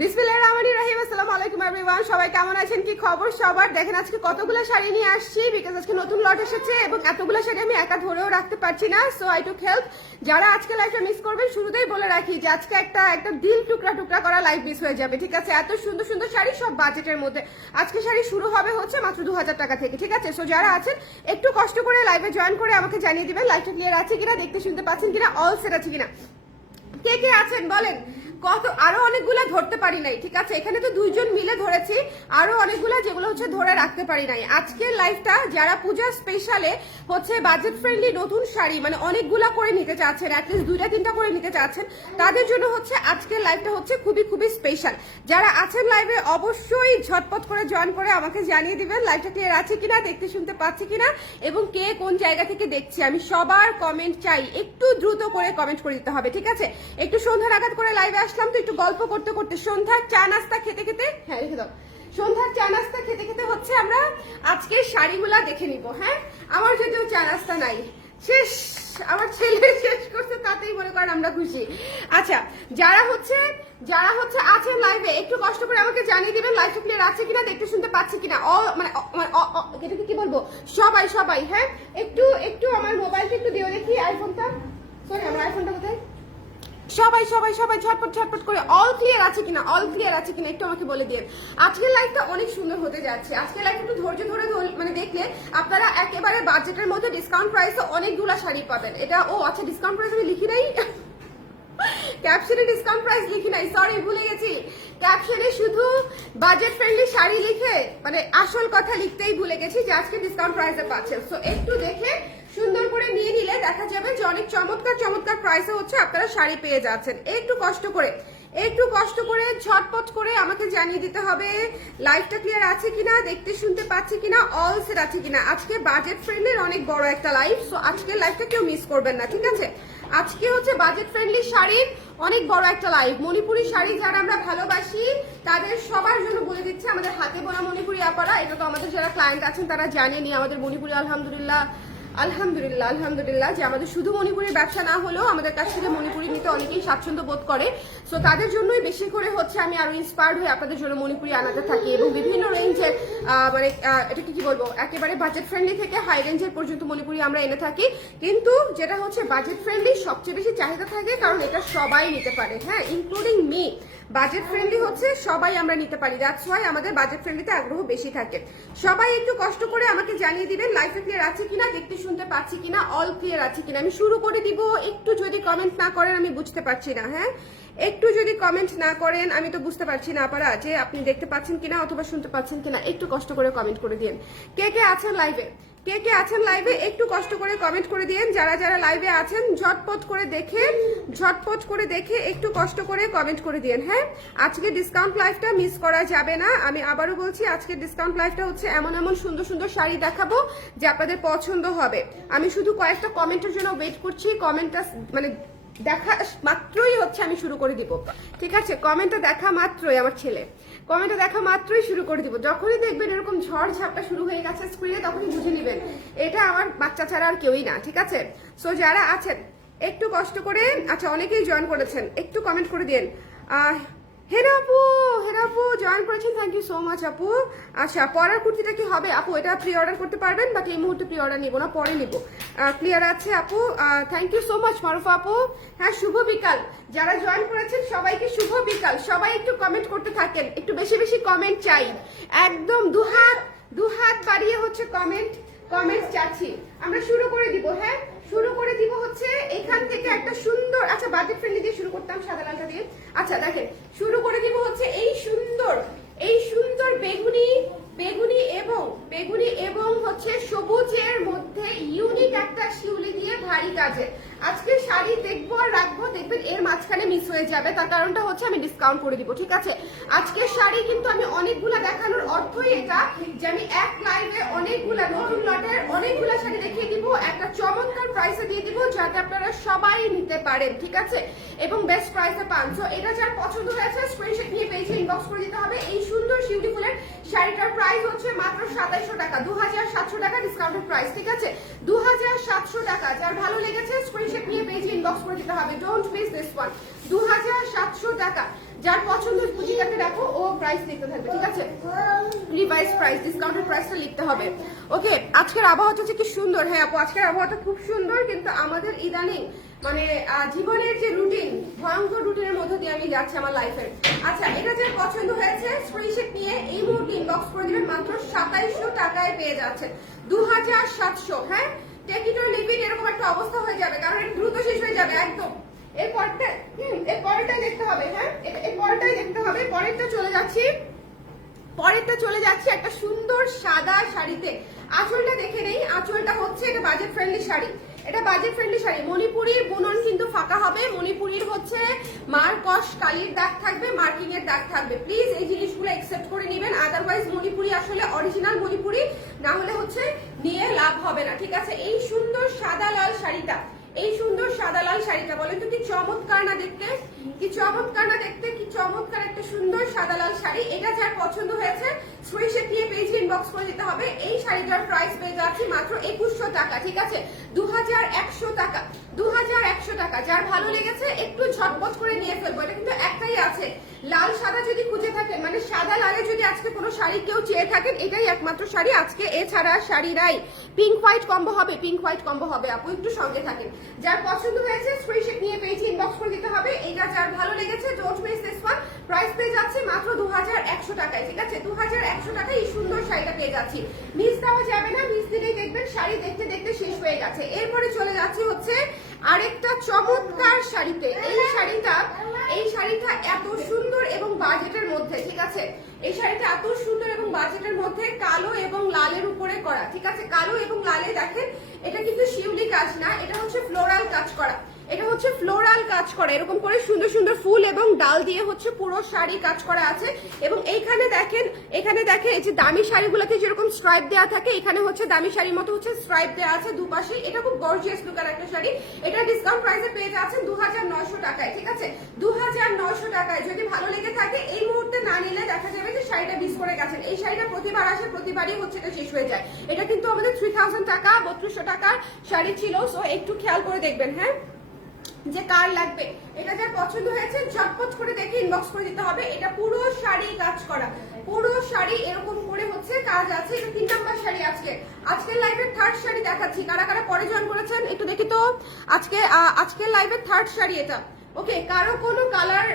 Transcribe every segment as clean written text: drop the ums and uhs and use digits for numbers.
বিসমিল্লাহির রহমানির রহিম। আসসালামু আলাইকুম এভরিওয়ান, সবাই কেমন আছেন, কি খবর সবার? দেখেন আজকে কতগুলো শাড়ি নিয়ে আসছি, বিকজ আজকে নতুন লট এসেছে এবং এতগুলো শাড়ি আমি একা ধরেও রাখতে পারছি না, সো আই টুক হেল্প। যারা আজকে লাইভটা মিস করবেন শুরুতেই বলে রাখি যে আজকে একটা দিল টুকরা টুকরা করা লাইভ মিস হয়ে যাবে, ঠিক আছে? এত সুন্দর সুন্দর শাড়ি সব বাজেটের মধ্যে। আজকে শাড়ি শুরু হবে হচ্ছে মাত্র 2000 টাকা থেকে, ঠিক আছে? সো যারা আছেন একটু কষ্ট করে লাইভে জয়েন করে আমাকে জানিয়ে দিবেন লাইভটা ক্লিয়ার আছে কিনা, দেখতে শুনতে পাচ্ছেন কিনা, অল সেট আছে কিনা, কে কে আছেন বলেন। কত আরো অনেকগুলা ধরতে পারি নাই, ঠিক আছে? এখানে তো দুইজন মিলে ধরেছি, আরো অনেকগুলা যেগুলো হচ্ছে ধরে রাখতে পারি নাই। আজকের লাইভটা যারা পূজা স্পেশালে হচ্ছে বাজেট ফ্রেন্ডলি নতুন শাড়ি মানে অনেকগুলা করে নিতে চাচ্ছেন, অ্যাটলিস্ট 2-3টা করে নিতে চাচ্ছেন, তাদের জন্য হচ্ছে আজকের লাইভটা হচ্ছে খুবই খুবই স্পেশাল। যারা আছেন লাইভে অবশ্যই ঝটপট করে জয়েন করে আমাকে জানিয়ে দিবেন লাইভটা ক্লিয়ার আছে কিনা, দেখতে শুনতে পাচ্ছি কিনা, এবং কে কোন জায়গা থেকে দেখছি। আমি সবার কমেন্ট চাই, একটু দ্রুত করে কমেন্ট করে দিতে হবে, ঠিক আছে? একটু সন্ধ্যা নাগাদ করে লাইভে আসলাম তো একটু গল্প করতে করতে সন্ধ্যার চা নাস্তা খেতে খেতে, হ্যাঁ রেখে দাও, সন্ধ্যার চা নাস্তা খেতে খেতে হচ্ছে আমরা আজকের শাড়িগুলা দেখে নিব। হ্যাঁ, আমার যদিও চা নাস্তা নাই, শেষ, আমার ছেলে শেষ করছে, তাতেই মনে করেন আমরা খুশি। আচ্ছা, যারা হচ্ছে আছেন লাইভে একটু কষ্ট করে আমাকে জানিয়ে দিবেন লাইভটা ক্লিয়ার আছে কিনা, দেখতে শুনতে পাচ্ছি কিনা, এটাকে কি বলবো, সবাই। হ্যাঁ, একটু আমার মোবাইলটা একটু দিও দেখি, আইফোনটা, সরি আমার আইফোনটা কোথায়? সবাই ঝটপট করে অল ক্লিয়ার আছে কিনা একটু আমাকে বলে দিন। আজকের লাইভটা অনেক সুন্দর হতে যাচ্ছে। আজকের লাইভটা একটু ধৈর্য ধরে মানে দেখলে আপনারা একেবারে বাজেটের মধ্যে ডিসকাউন্ট প্রাইসে অনেকগুলো শাড়ি পাবেন। এটা আচ্ছা, ডিসকাউন্ট প্রাইস আমি লিখি নাই, ক্যাপশনে ডিসকাউন্ট প্রাইস লিখি নাই, সরি ভুলে গেছি। ক্যাপশনে শুধু বাজেট ফ্রেন্ডলি শাড়ি লিখে মানে আসল কথা লিখতেই ভুলে গেছি যে আজকে ডিসকাউন্ট প্রাইসে পাচ্ছেন। সো একটু দেখে সুন্দর করে নিয়ে নিলে দেখা যাবে যে অনেক চমৎকার প্রাইসে হচ্ছে আপনারা শাড়ি পেয়ে যাচ্ছেন। একটু কষ্ট করে ঝটপট করে আমাকে জানিয়ে দিতে হবে লাইভটা ক্লিয়ার আছে কিনা, দেখতে শুনতে পাচ্ছি কিনা, অল সেট আছে কিনা। আজকে বাজেট ফ্রেন্ডলির অনেক বড় একটা লাইভ, সো আজকের লাইভটা কেউ মিস করবেন না, ঠিক আছে? আজকে হচ্ছে বাজেট ফ্রেন্ডলি শাড়ির অনেক বড় একটা লাইভ। মণিপুরি শাড়ি যারা আমরা ভালোবাসি তাদের সবার জন্য বলে দিচ্ছে আমাদের হাতে বোনা মণিপুরি আপারা। এটা তো আমাদের যারা ক্লায়েন্ট আছেন তারা জানেনি আমাদের মণিপুরি আলহামদুলিল্লাহ যে আমাদের শুধু মণিপুরির ব্যবসা না হলেও আমাদের কাছ থেকে মণিপুরি নিতে অনেকেই স্বাচ্ছন্দ্য বোধ করে। সো তাদের জন্যই বেশি করে হচ্ছে আমি আরো ইন্সপায়ার্ড হয়ে আপনাদের জন্য মণিপুরি আনাতে থাকি, এবং বিভিন্ন রেঞ্জের মানে এটাকে কি বলবো, একেবারে বাজেট ফ্রেন্ডলি থেকে হাই রেঞ্জের পর্যন্ত মণিপুরি আমরা এনে থাকি। কিন্তু যেটা হচ্ছে বাজেট ফ্রেন্ডলি সবচেয়ে বেশি চাহিদা থাকে, কারণ এটা সবাই নিতে পারে, হ্যাঁ, ইনক্লুডিং মি। বাজেট ফ্রেন্ডলি হচ্ছে সবাই আমরা নিতে পারি, দ্যাটস ওয়াই আমাদের বাজেট ফ্রেন্ডলিতে আগ্রহ বেশি থাকে। সবাই একটু কষ্ট করে আমাকে জানিয়ে দিবেন লাইফে ক্লিয়ার আছে কিনা, দেখতে শুনতে পাচ্ছি কিনা, অল ক্লিয়ার আছে কিনা। আমি শুরু করে দিব, একটু যদি কমেন্ট না করেন আমি বুঝতে পারছি না। হ্যাঁ, একটু যদি কমেন্ট না করেন আমি তো বুঝতে পারছি না আপনারা যে আপনি দেখতে পাচ্ছেন কিনা অথবা শুনতে পাচ্ছেন কিনা। একটু কষ্ট করে কমেন্ট করে দিন। কে কে আছেন লাইভে একটু কষ্ট করে কমেন্ট করে দিন। যারা লাইভে আছেন ঝটপট করে দেখে একটু কষ্ট করে কমেন্ট করে দিন। হ্যাঁ, আজকে ডিসকাউন্ট লাইভটা মিস করা যাবে না। আমি আবারও বলছি, আজকে ডিসকাউন্ট লাইভটা হচ্ছে এমন সুন্দর শাড়ি দেখাবো যে আপনাদের পছন্দ হবে। আমি শুধু কয়েকটা কমেন্টের জন্য ওয়েট করছি, কমেন্টটা মানে দেখা মাত্রই হচ্ছে আমি শুরু করে দিব, ঠিক আছে? কমেন্টটা দেখা মাত্রই আমার ছেলে কমেন্টটা দেখা মাত্রই শুরু করে দিব। যখনই দেখবেন এরকম ঝড় ঝাপটা শুরু হয়ে গেছে স্ক্রিনে, তখনই বুঝে নেবেন এটা আমার বাচ্চা ছাড়া আর কেউই না, ঠিক আছে? সো যারা আছেন একটু কষ্ট করে, আচ্ছা অনেকেই জয়েন করেছেন, একটু কমেন্ট করে দিন। হেরা আপু জয়েন করেছেন, থ্যাংক ইউ সো মাচ আপু। আচ্ছা, পরার কুর্তিটা কি হবে আপু? এটা প্রি অর্ডার করতে পারবেন, বাট এই মুহূর্তে প্রি অর্ডার নিবো না, পরে নিবো। ক্লিয়ার আছে আপু, thank you so much Marufa আপু। হ্যাঁ, শুভ বিকাল। যারা জয়েন করেছেন সবাইকে শুভ বিকাল। সবাই একটু কমেন্ট করতে থাকেন, একটু বেশি কমেন্ট চাই, একদম দুহাত বাড়িয়ে হচ্ছে কমেন্ট চাচ্ছি। আমরা শুরু করে দিব। হ্যাঁ, শুরু করে দিব হচ্ছে এখান থেকে একটা সুন্দর, আচ্ছা বাজেট ফ্রেন্ডলি দিয়ে শুরু করতাম, সাদা লালটা দিয়ে। আচ্ছা দেখেন, শুরু করে দিব হচ্ছে এই সুন্দর বেগুনি এবং হচ্ছে সবুজের মধ্যে ইউনিক একটা শিউলি দিয়ে ভারী কাজে আজকে শাড়ি দেখবো আর রাখবো, দেখবেন এর মাঝখানে মিস হয়ে যাবে। তার কারণটা হচ্ছে আমি ডিসকাউন্ট করে দিব, ঠিক আছে? আজকের শাড়ি কিন্তু আমি অনেকগুলা দেখানোর অর্থই এটা যে আমি এক লাইভে অনেকগুলা নতুন লটের অনেকগুলা শাড়ি দেখিয়ে দিব, একটা চমৎকার প্রাইসে দিয়ে দিব যাতে আপনারা সবাই নিতে পারেন, ঠিক আছে? এবং বেস্ট প্রাইসে পান। সো এটা যার পছন্দ হয়েছে স্ক্রিনশট নিয়ে পেজে ইনবক্স করে দিতে হবে। এই সুন্দর শিউলি ফুলের শাড়িটার প্রাইস হচ্ছে মাত্র 2700 টাকা, 2700 টাকা ডিসকাউন্টেড প্রাইস, ঠিক আছে? 2700 টাকা। যার ভালো লেগেছে স্ক্রিনশট নিয়ে পেজে ইনবক্স করে দিতে হবে, ডোন্ট মিস দিস ওয়ান। 2700 টাকা। যার পছন্দ পুঁজিটাকে রাখো, ও প্রাইস লিখতে থাকবে, ঠিক আছে? রিভাইস প্রাইস, ডিসকাউন্টেড প্রাইসটা লিখতে হবে। ওকে, আজকের আবহাওয়াটা হচ্ছে কি সুন্দর। হ্যাঁ আপু, আজকের আবহাওয়াটা খুব সুন্দর, কিন্তু আমাদের ইদানিং মানে জীবনের যে রুটিন, ভয়ঙ্কর রুটিনের মধ্যে দিয়ে আমি যাচ্ছি আমার লাইফের। আচ্ছা, এটা যে পছন্দ হয়েছে স্ক্রিনশট নিয়ে এই মুহূর্তে ইনবক্স করে দিবেন, মাত্র 2700 টাকায় পেয়ে যাচ্ছে 2700। হ্যাঁ, take it or leave it, এরকম একটা অবস্থা হয়ে যাবে, কারণ এটা দ্রুত শেষ হয়ে যাবে একদম। এর পরেরটাই দেখতে হবে। হ্যাঁ, এর পরেরটাই দেখতে হবে। পরেরটা চলে যাচ্ছি একটা সুন্দর সাদা শাড়িতে। আঁচলটা দেখে নেই, আঁচলটা হচ্ছে এটা বাজেট ফ্রেন্ডলি শাড়ি, এটা বাজেট ফ্রেন্ডলি শাড়ি। মণিপুরির বুনন কিন্তু ফাঁকা হবে, মণিপুরির হচ্ছে মার্কস কালির দাগ থাকবে, মার্কিং এর দাগ থাকবে। প্লিজ এই জিনিসগুলো একসেপ্ট করে নেবেন, আদারওয়াইজ মণিপুরি আসলে অরিজিনাল মণিপুরি না হলে হচ্ছে নিয়ে লাভ হবে না, ঠিক আছে? এই সুন্দর সাদা লাল শাড়িটা, এই সুন্দর সাদা লাল শাড়িটা বলেন তো কি চমৎকার না দেখতে, কি চমৎকার না দেখতে, কি চমৎকার একটা সুন্দর সাদা লাল শাড়ি। এটা যার পছন্দ হয়েছে স্ক্রিনশট নিয়ে পেজে ইনবক্স করে দিতে হবে। এই শাড়িটার প্রাইস পেয়ে যাচ্ছি মাত্র 2100 টাকা, ঠিক আছে? 2100 টাকা, 2100 টাকা। যার ভালো লেগেছে একটু ঝটপট করে নিয়ে ফেলবো। এটা কিন্তু একটাই আছে, লাল সাদা যদি খুঁজে থাকেন, মানে সাদা লালে যদি আজকে কোনো শাড়ি কেউ চেয়ে থাকেন, এটাই একমাত্র শাড়ি আজকে, এছাড়া শাড়ি নাই। পিঙ্ক হোয়াইট কম্বো হবে, পিঙ্ক হোয়াইট কম্বো হবে, আপু একটু সঙ্গে থাকেন। যার পছন্দ হয়েছে স্ক্রিনশট নিয়ে পেজে ইনবক্স করে দিতে হবে। এটা যার ভালো লেগেছে don't miss this one. Price পেয়ে যাচ্ছে মাত্র 2100 টাকায়, ঠিক আছে? 2100 টাকায় এই সুন্দর শাড়িটা পেয়ে যাচ্ছি, মিস দেওয়া যাবে না। মিস দিলেই দেখবেন শাড়ি দেখতে দেখতে শেষ হয়ে গেছে। এরপরে চলে যাচ্ছে হচ্ছে আরেকটা চমৎকার শাড়িতে। এই শাড়িটা এত সুন্দর এবং বাজেটের মধ্যে, ঠিক আছে? এই শাড়িটা এত সুন্দর এবং বাজেটের মধ্যে, কালো এবং লালের উপরে করা, ঠিক আছে? কালো এবং লালে দেখেন, এটা কিন্তু শিউলি কাজ না, এটা হচ্ছে ফ্লোরাল কাজ করা, এটা হচ্ছে ফ্লোরাল কাজ করা, এরকম করে সুন্দর সুন্দর ফুল এবং ডাল দিয়ে হচ্ছে পুরো শাড়ি কাজ করা আছে। এবং এইখানে দেখেন, এই যে দামি শাড়িগুলোতে যেরকম স্ট্রাইপ দেওয়া থাকে, এখানে হচ্ছে দামি শাড়ির মতো হচ্ছে স্ট্রাইপ দেওয়া আছে দুপাশে। এটা খুব গর্জিয়াস লুকের একটা শাড়ি। এটা ডিসকাউন্ট প্রাইসে পেয়ে যাচ্ছেন 2900 টাকায়, ঠিক আছে? 2900 টাকায়। যদি ভালো লেগে থাকে এই মুহূর্তে না নিলে দেখা যাবে যে শাড়িটা মিস করে গেছেন। এই শাড়িটা প্রতিবার আসে, প্রতিবারই হচ্ছে এটা শেষ হয়ে যায়। এটা কিন্তু আমাদের 3000 টাকা 3200 টাকার শাড়ি ছিল, সো একটু খেয়াল করে দেখবেন। হ্যাঁ, যে কার লাগবে, এটা যার পছন্দ হয়েছে ঝটপট করে দেখে ইনবক্স করে দিতে হবে। এটা পুরো শাড়ি কাজ করা, পুরো শাড়ি এরকম করে হচ্ছে কাজ আছে। এটা 3 নাম্বার শাড়ি। আজকের লাইভের থার্ড শাড়ি দেখাচ্ছি। কারা কারা পরে জয়েন করেছেন একটু দেখি তো। আজকের লাইভের থার্ড শাড়ি এটা। ওকে, কারো কোনো কালার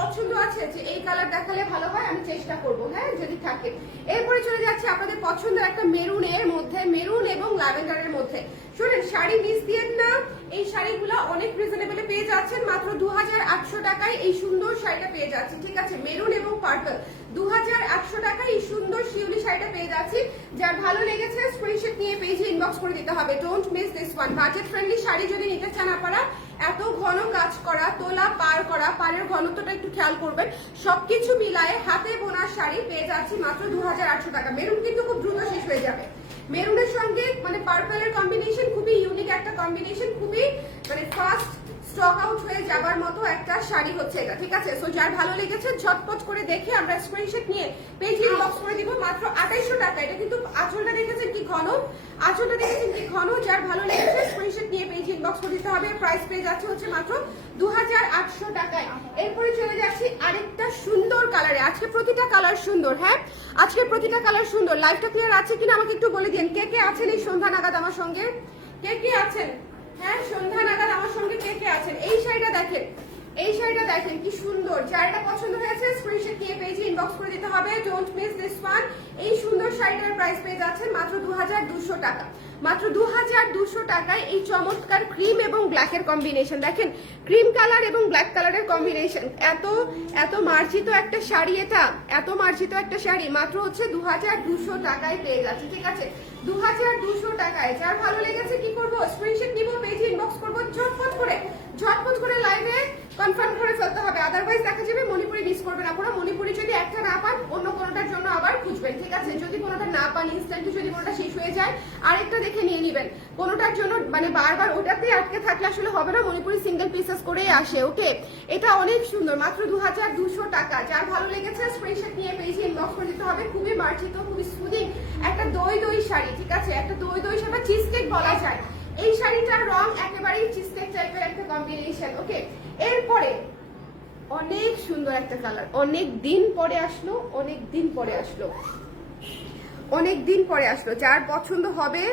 পছন্দ আছে যে এই কালার দেখালে ভালো হয়, আমি চেষ্টা করব, হ্যাঁ যদি থাকে। এরপরে চলে যাচ্ছে আপনাদের পছন্দের একটা মেরুনের মধ্যে, মেরুন এবং ল্যাভেন্ডারের মধ্যে। শুনেন, শাড়ি মিস দিয়েন না, এই শাড়িগুলো অনেক রিজনেবলে পেয়ে যাচ্ছেন মাত্র 2800 টাকায়। এই সুন্দর শাড়িটা পেয়ে যাচ্ছি, ঠিক আছে? মেরুন এবং পার্পল 2800 টাকায় এই সুন্দর শিউলি শাড়িটা পেয়ে যাচ্ছি। যার ভালো লেগেছে স্ক্রিনশট নিয়ে পেজে ইনবক্স করে দিতে হবে। Don't miss this one. Budget friendly sari যদি নিতে চান আপনারা, এত ঘন কাজ করা, তোলা পার করা, পাড়ের ঘনত্বটা একটু খেয়াল করবেন, সবকিছু মিলায়ে হাতে বোনা শাড়ি পেয়ে যাচ্ছি মাত্র 2800 টাকা। মেরুন কিন্তু খুব দ্রুত শেষ হয়ে যাবে। মেরুনের সঙ্গে মানে পার্পলের কম্বিনেশন খুবই ইউনিক একটা কম্বিনেশন, খুবই মানে ফাস্ট স্টক আউট হয়ে যাবার মতো একটা শাড়ি হচ্ছে এটা, ঠিক আছে? সো যার ভালো লেগেছে ঝটপট করে দেখে আমরা স্ক্রিনশট নিয়ে পেজ ইনবক্স করে দিব মাত্র 2800 টাকা। এটা কিন্তু আঁচলটা দেখেছেন কি ঘন, আঁচলটা দেখেছেন কি ঘন। যার ভালো লেগেছে স্ক্রিনশট নিয়ে পেজ ইনবক্স করে দিতে হবে। প্রাইস পেয়ে যাচ্ছে হচ্ছে মাত্র 2800 টাকায়। এরপরে চলে যাচ্ছি আরেকটা সুন্দর কালারে। আজকে প্রতিটা কালার সুন্দর, হ্যাঁ আজকে প্রতিটা কালার সুন্দর। লাইভটা ক্লিয়ার আছে কিনা আমাকে একটু বলে দিন। কে কে আছেন এই সন্ধ্যা নাগাদ আমার সঙ্গে? কে কে আছেন? হ্যাঁ, সন্ধ্যা নাগাদ আমার সঙ্গে কে কে আছেন? এই শাড়িটা দেখেন, এই শাড়িটা দেখেন কি সুন্দর। যার এটা পছন্দ হয়েছে স্ক্রিনশট নিয়ে পেজে ইনবক্স করে দিতে হবে। Don't miss this one. এই সুন্দর শাড়িটার প্রাইস পেয়ে যাচ্ছেন মাত্র 2200 টাকা, মাত্র 2200 টাকায়। এই চমৎকার ক্রিম এবং ব্ল্যাকের কম্বিনেশন দেখেন, ক্রিম কালার এবং ব্ল্যাক কালারের কম্বিনেশন। এত মার্জিত একটা শাড়ি, এটা এত মার্জিত একটা শাড়ি মাত্র হচ্ছে 2200 টাকায় পেয়ে যাচ্ছে, ঠিক আছে? 2200 টাকায়। যার ভালো লেগেছে কি করবো, স্ক্রিনশট নিব, পেজে ইনবক্স করবো, ঝটপট করে লাইভে কনফার্ম করে ফেলতে হবে, আদারওয়াইজ দেখা যাবে মণিপুরি মিস করবেন আপনারা। মণিপুরি যদি একটা না পান অন্য কোনোটার জন্য আবার খুঁজবেন, ঠিক আছে? যদি কোনোটা না পান ইনস্ট্যান্টলি, যদি কোনোটা শেষ হয়ে যায় আরেকটা দেখে নিয়ে নেবেন। কোনোটার জন্য মানে বারবার ওটাতেই আটকে থাকলে আসলে হবে না, মণিপুরি সিঙ্গেল পিসেস করেই আসে। ওকে, এটা অনেক সুন্দর, মাত্র 2200 টাকা। যার ভালো লেগেছে স্ক্রিনশট নিয়ে পেজে ইনবক্স করে দিতে হবে। খুবই মার্জিত, খুবই স্মুদিং একটা দই শাড়ি, ঠিক আছে? একটা দই শাড়ি, চিজ কেক বলা যায়। এই শাড়িটার রং একেবারেই চিজ কেক টাইপের একটা কম্বিনেশন। ওকে, এরপরে অনেক সুন্দর একটা কালার, অনেক দিন পরে আসলো, অনেক দিন পরে আসলো, অনেক দিন পরে আসলো। যার পছন্দ হবে